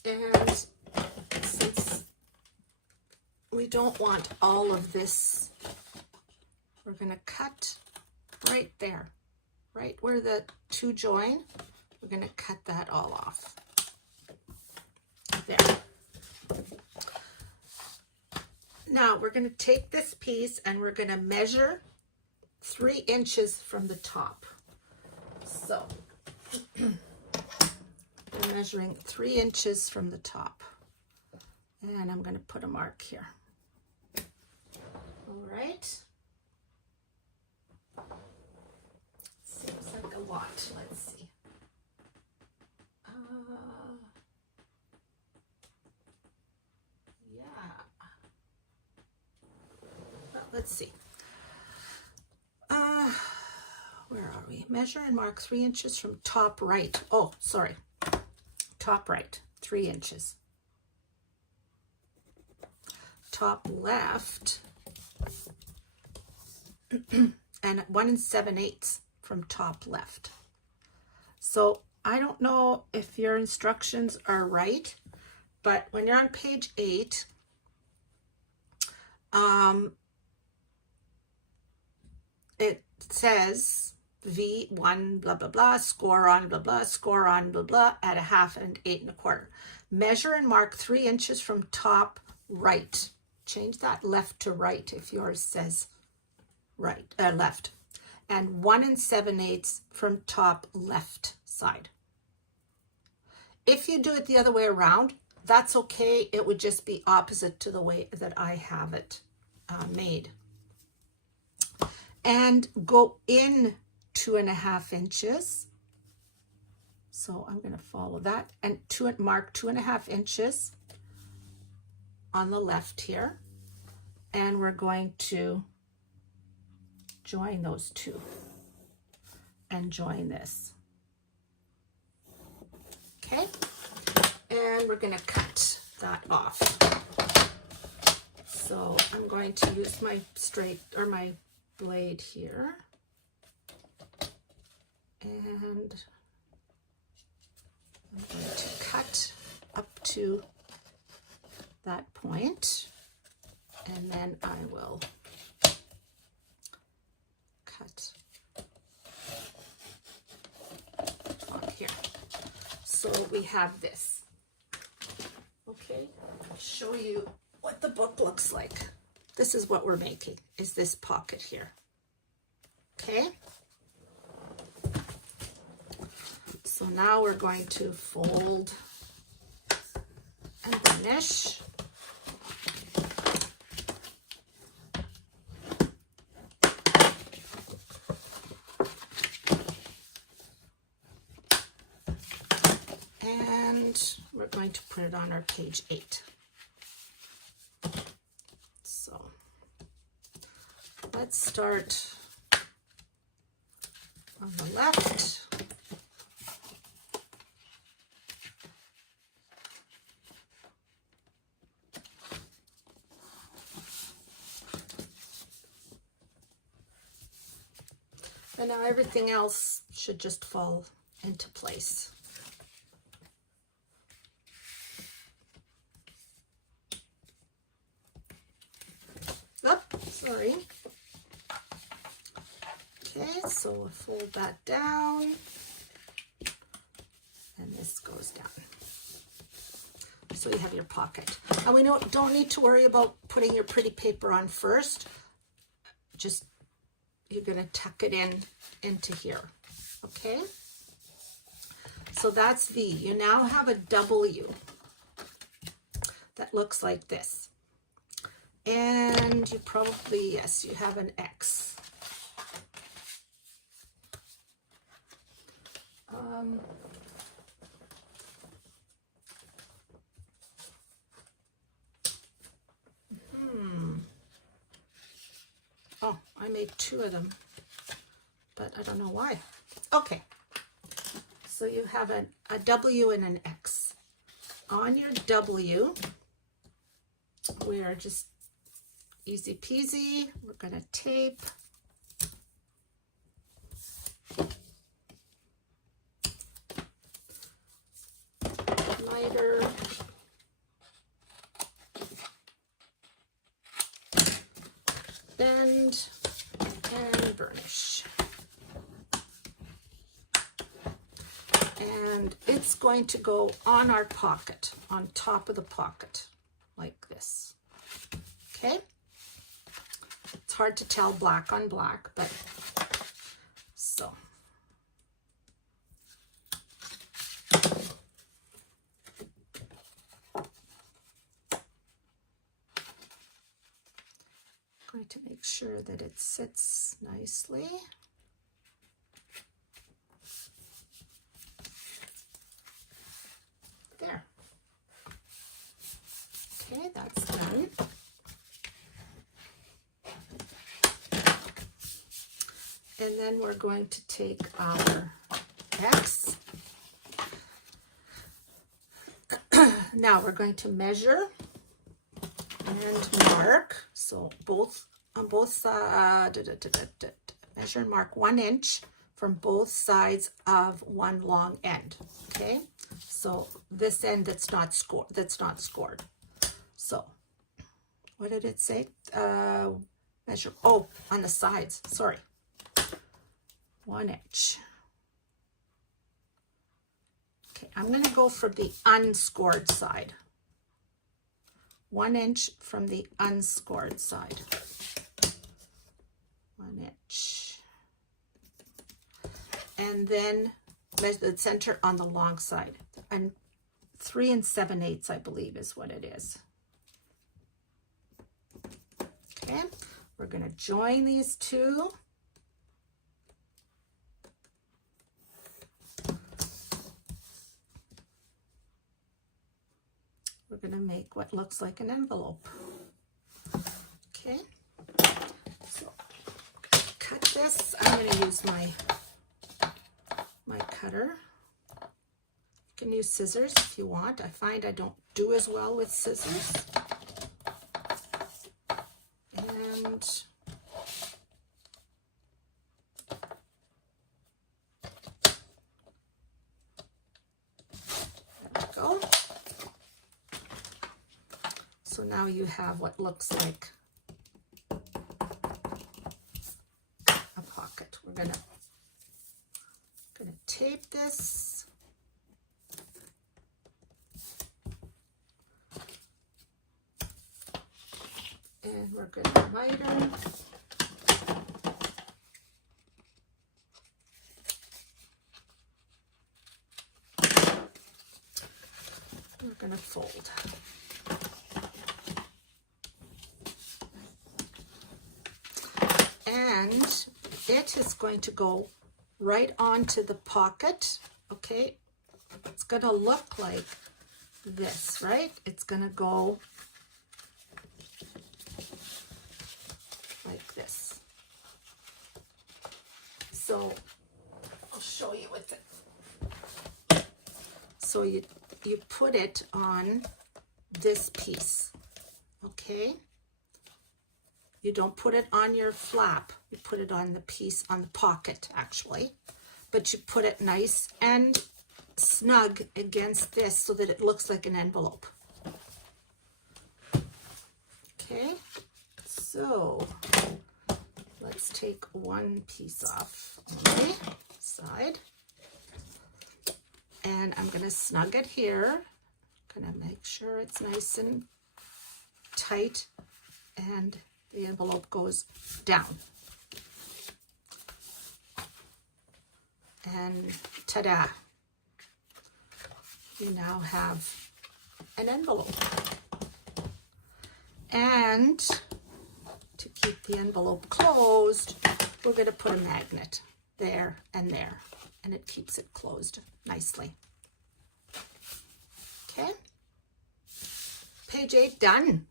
And since we don't want all of this, we're going to cut right there, right where the 2 join. We're going to cut that all off. There. Now we're going to take this piece and we're going to measure 3 inches from the top. So I'm measuring 3 inches from the top, and I'm going to put a mark here. All right. Seems like a lot. Let's see. Yeah. Well, let's see. Where are we? Measure and mark 3 inches from top right. Oh, sorry. Top right, 3 inches. top left, and 1 7/8 from top left. So I don't know if your instructions are right, but when you're on page 8, it says V1 blah blah blah, score on blah blah, score on blah blah at 1/2 and 8 1/4. Measure and mark 3 inches from top right. Change that left to right if yours says right, left. And 1 7/8 from top left side. If you do it the other way around, that's okay. It would just be opposite to the way that I have it made. And go in 2 1/2 inches. So I'm going to follow that and mark 2 1/2 inches on the left here. And we're going to join those two and join this. Okay. And we're going to cut that off. So I'm going to use my my blade here. And I'm going to cut up to that point, and then I will cut on here. So we have this. Okay, I'll show you what the book looks like. This is what we're making, is this pocket here. Okay. So now we're going to fold and burnish. And we're going to put it on our page 8. So let's start on the left. And now everything else should just fall into place. Oh, sorry. Okay, so we'll fold that down. And this goes down. So you have your pocket. And we don't need to worry about putting your pretty paper on first. Just you're going to tuck it into here. Okay? So that's V. You now have a W that looks like this. And you probably, yes, you have an X. Oh, I made 2 of them, but I don't know why. Okay, so you have a W and an X. On your W, we are just easy peasy. We're going to tape. Lighter. Bend and burnish. And it's going to go on our pocket, on top of the pocket, like this. Okay? It's hard to tell black on black, but so. Going to make sure that it sits nicely. There. Okay, that's done. And then we're going to take our X. Now we're going to measure, and mark. So both on both sides, measure and mark 1 inch from both sides of one long end. Okay, so this end that's not scored. So what did it say? Measure, oh, on the sides, sorry, 1 inch. Okay, I'm going to go for the unscored side. 1 inch from the unscored side. 1 inch. And then measure the center on the long side. And 3 7/8, I believe, is what it is. Okay, we're going to join these two. We're going to make what looks like an envelope. Okay, so cut this. I'm going to use my cutter. You can use scissors if you want. I find I don't do as well with scissors. And there we go. So now you have what looks like a pocket. We're gonna tape this. And we're gonna miter. We're gonna fold. And it is going to go right onto the pocket. Okay, it's going to look like this, right? It's going to go like this. So I'll show you with it. So you put it on this piece, okay? You don't put it on your flap. You put it on the piece, on the pocket, actually. But you put it nice and snug against this so that it looks like an envelope. Okay, so let's take one piece off on the side. And I'm going to snug it here. I'm going to make sure it's nice and tight and the envelope goes down. And ta-da! You now have an envelope. And to keep the envelope closed, we're going to put a magnet there and there, and it keeps it closed nicely. Okay, page 8 done.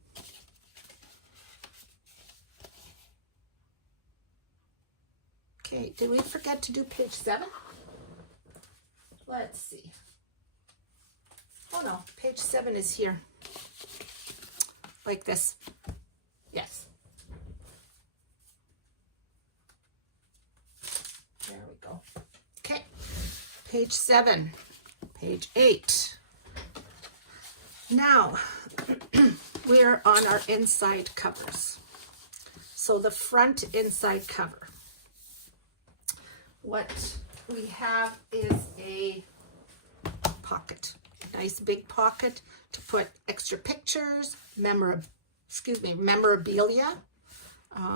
Okay, did we forget to do page 7? Let's see. Oh no, page 7 is here. Like this. Yes. There we go. Okay, page 7, page 8. Now, we're on our inside covers. So the front inside cover. What we have is a pocket, nice big pocket to put extra pictures, memorabilia.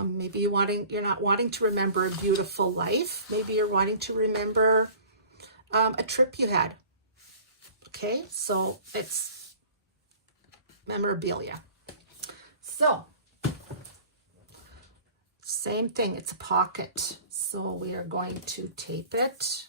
Maybe you're not wanting to remember a beautiful life. Maybe you're wanting to remember a trip you had. Okay, so it's memorabilia. So same thing, it's a pocket. So we are going to tape it.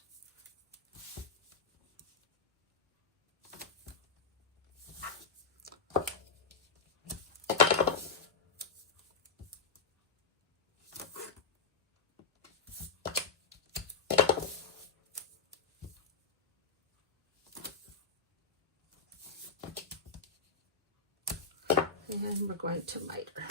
And we're going to miter.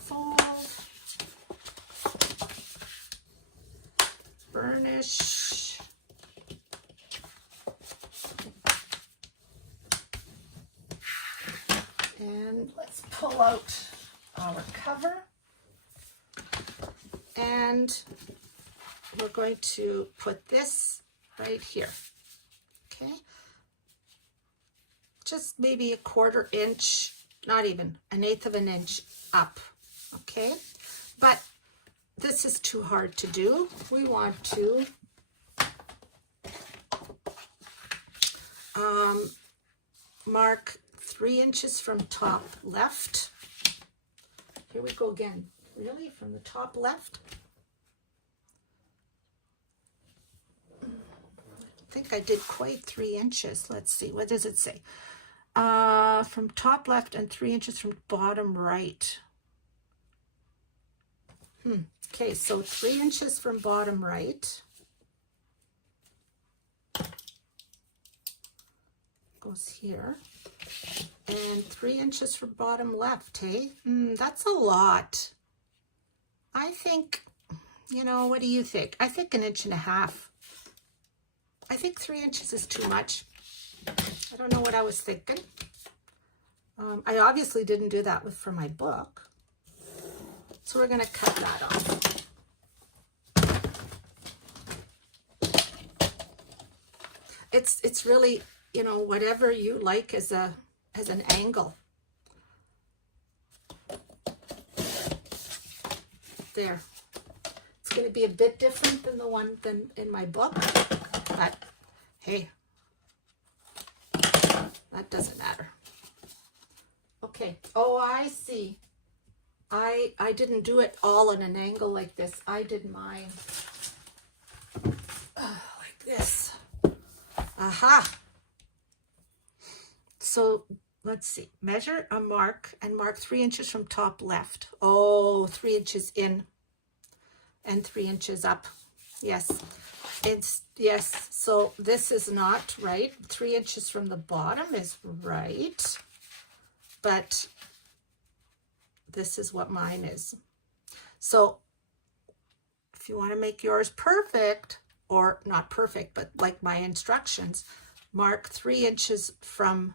Fold. Burnish. And let's pull out our cover. And we're going to put this right here. Okay. Just maybe a 1/4 inch, not even, 1/8 of an inch up. Okay. But this is too hard to do. We want to mark 3 inches from top left. Here we go again. Really? From the top left? I think I did quite 3 inches. Let's see. What does it say? From top left and 3 inches from bottom right. Okay, so 3 inches from bottom right. Goes here. And 3 inches from bottom left, hey? That's a lot. I think, you know, what do you think? I think 1.5 inches. I think 3 inches is too much. I don't know what I was thinking. I obviously didn't do that for my book. So we're going to cut that off. It's really, you know, whatever you like as an angle. There. It's going to be a bit different than the one in my book, but hey, that doesn't matter. Okay. Oh, I see. I didn't do it all in an angle like this. I did mine like this. Aha. So let's see. Measure a mark and mark 3 inches from top left. Oh, 3 inches in and 3 inches up. Yes. Yes. So this is not right. 3 inches from the bottom is right. But this is what mine is. So if you want to make yours perfect, or not perfect, but like my instructions, mark 3 inches from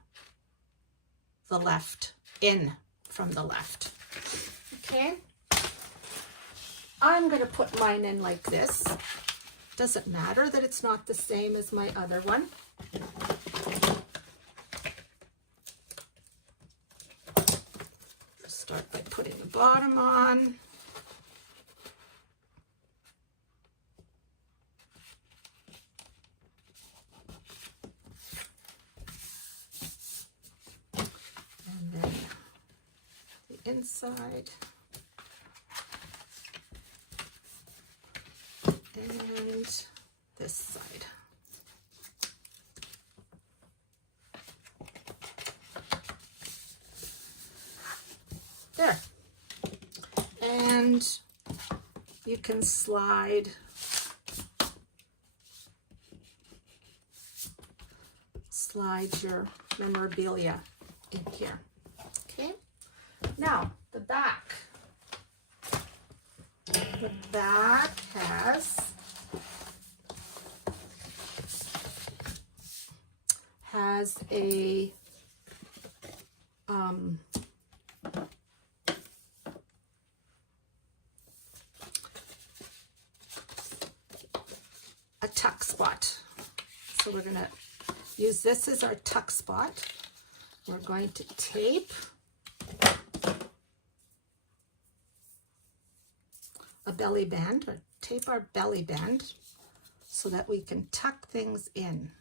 the left, in from the left. Okay. I'm going to put mine in like this. Doesn't matter that it's not the same as my other one. Start by putting the bottom on. And then the inside. And this side. There. And you can slide your memorabilia in here. Okay. Now the back. The back has a tuck spot. So we're going to use this as our tuck spot. We're going to tape a belly band, or tape our belly band so that we can tuck things in.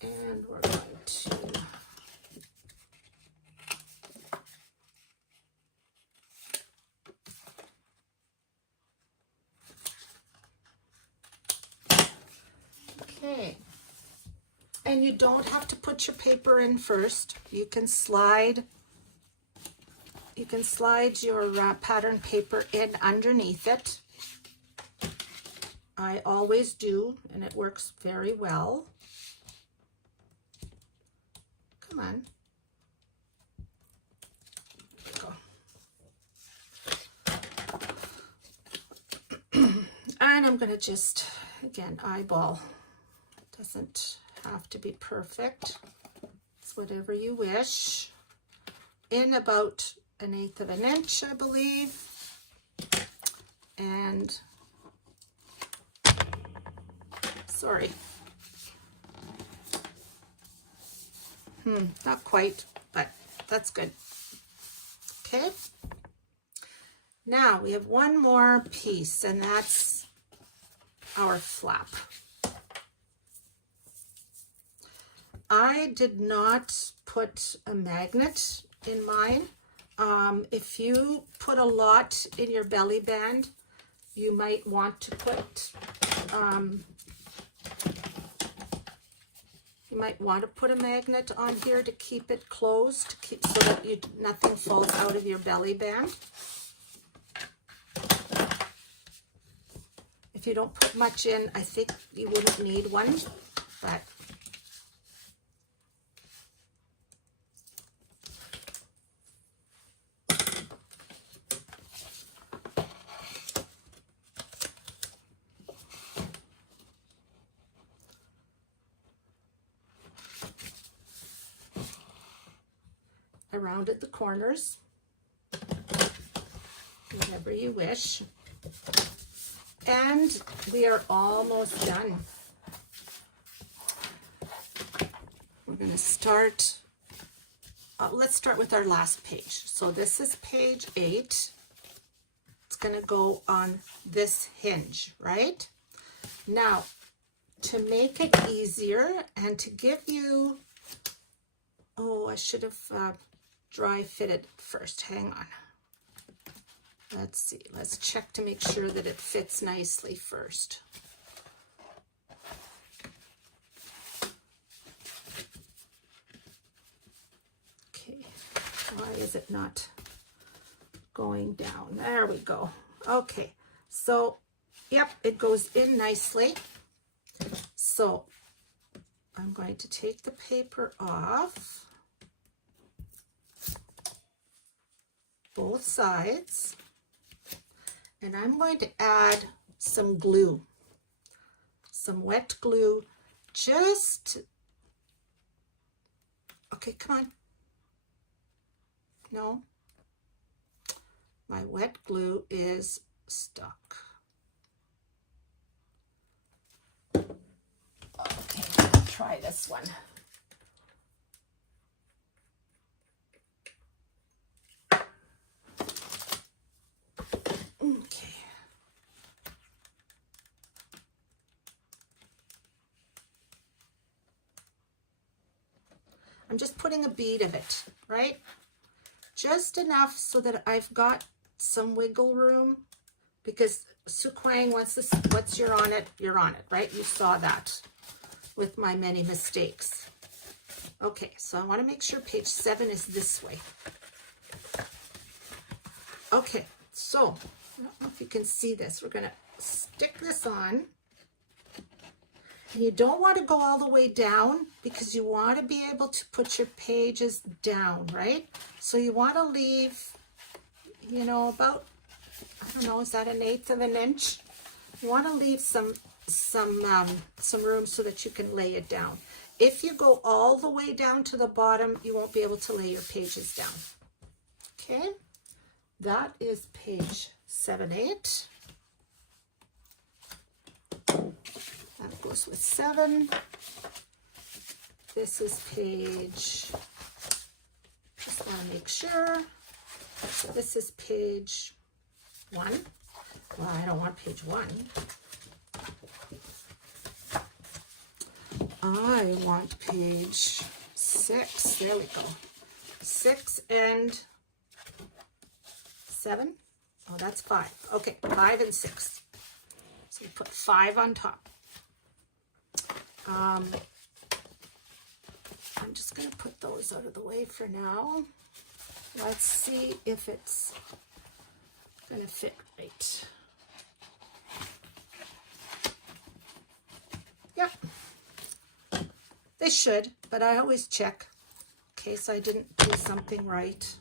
And we're going to you don't have to put your paper in first. You can slide your pattern paper in underneath it. I always do, and it works very well. Come on. And I'm going to just, again, eyeball. It doesn't have to be perfect. It's whatever you wish. In about 1/8 of an inch, I believe. And, sorry. Not quite, but that's good. Okay. Now we have one more piece, and that's our flap. I did not put a magnet in mine. If you put a lot in your belly band, you might want to put a magnet on here to keep it closed, so that nothing falls out of your belly band. If you don't put much in, I think you wouldn't need one, but I rounded the corners, whatever you wish. And we are almost done. We're going to start, let's start with our last page. So this is page 8. It's going to go on this hinge, right? Now, to make it easier and to give you, I should have dry fitted first. Hang on. Let's see, let's check to make sure that it fits nicely first. Okay, why is it not going down? There we go. Okay, so, yep, it goes in nicely. So, I'm going to take the paper off both sides. And I'm going to add some glue, some wet glue, okay, come on. No, my wet glue is stuck. Okay, let's try this one. I'm just putting a bead of it, right? Just enough so that I've got some wiggle room, because Sue Kwang, once you're on it, right? You saw that with my many mistakes. Okay, so I want to make sure page 7 is this way. Okay, so I don't know if you can see this. We're going to stick this on. And you don't want to go all the way down, because you want to be able to put your pages down, right? So you want to leave, about, I don't know, is that 1/8 of an inch? You want to leave some room so that you can lay it down. If you go all the way down to the bottom, you won't be able to lay your pages down. Okay, that is page 7/8. That goes with 7. This is page, just want to make sure. This is page 1. Well, I don't want page 1. I want page 6. There we go. 6 and 7. Oh, that's 5. Okay, 5 and 6. So you put 5 on top. just going to put those out of the way for now. Let's see if it's going to fit right. Yep. They should, but I always check in case I didn't do something right.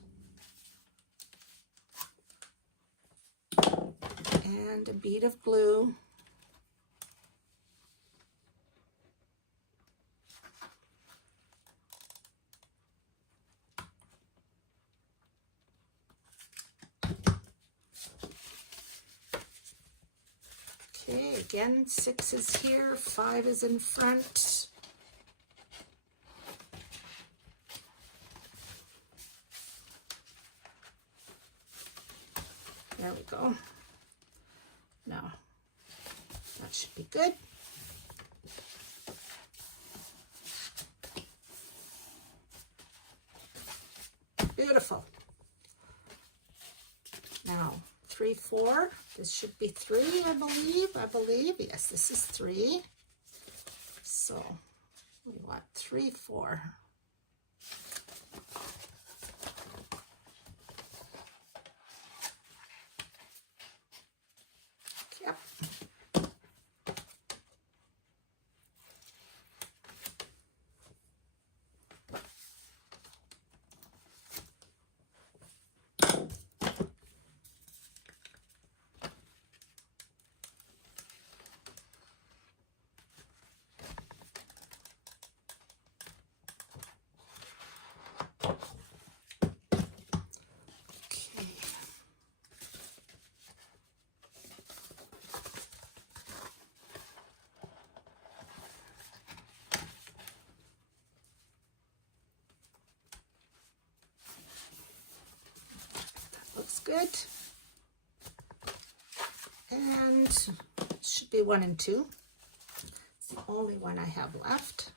And a bead of glue. Okay, again, 6 is here, 5 is in front. There we go. Now, that should be good. Beautiful. Now, 3, 4. This should be 3, I believe. Yes, this is 3. So, we want 3, 4. Yep. Looks good. And it should be 1 and 2. It's the only one I have left.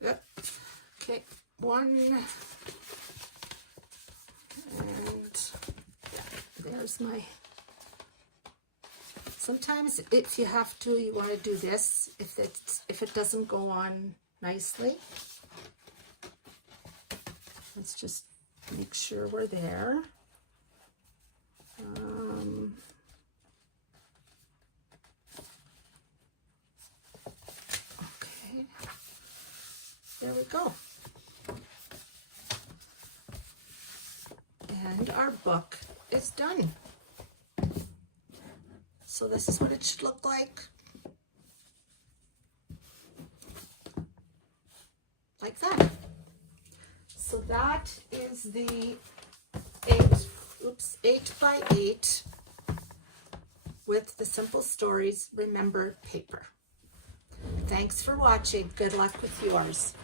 Yep. Okay, 1, and there's my, sometimes if you have to, you want to do this, if it doesn't go on nicely. Let's just make sure we're there. Okay, there we go. And our book is done. So this is what it should look like. Like that. So that is the 8 by 8 with the Simple Stories Remember paper. Thanks for watching. Good luck with yours.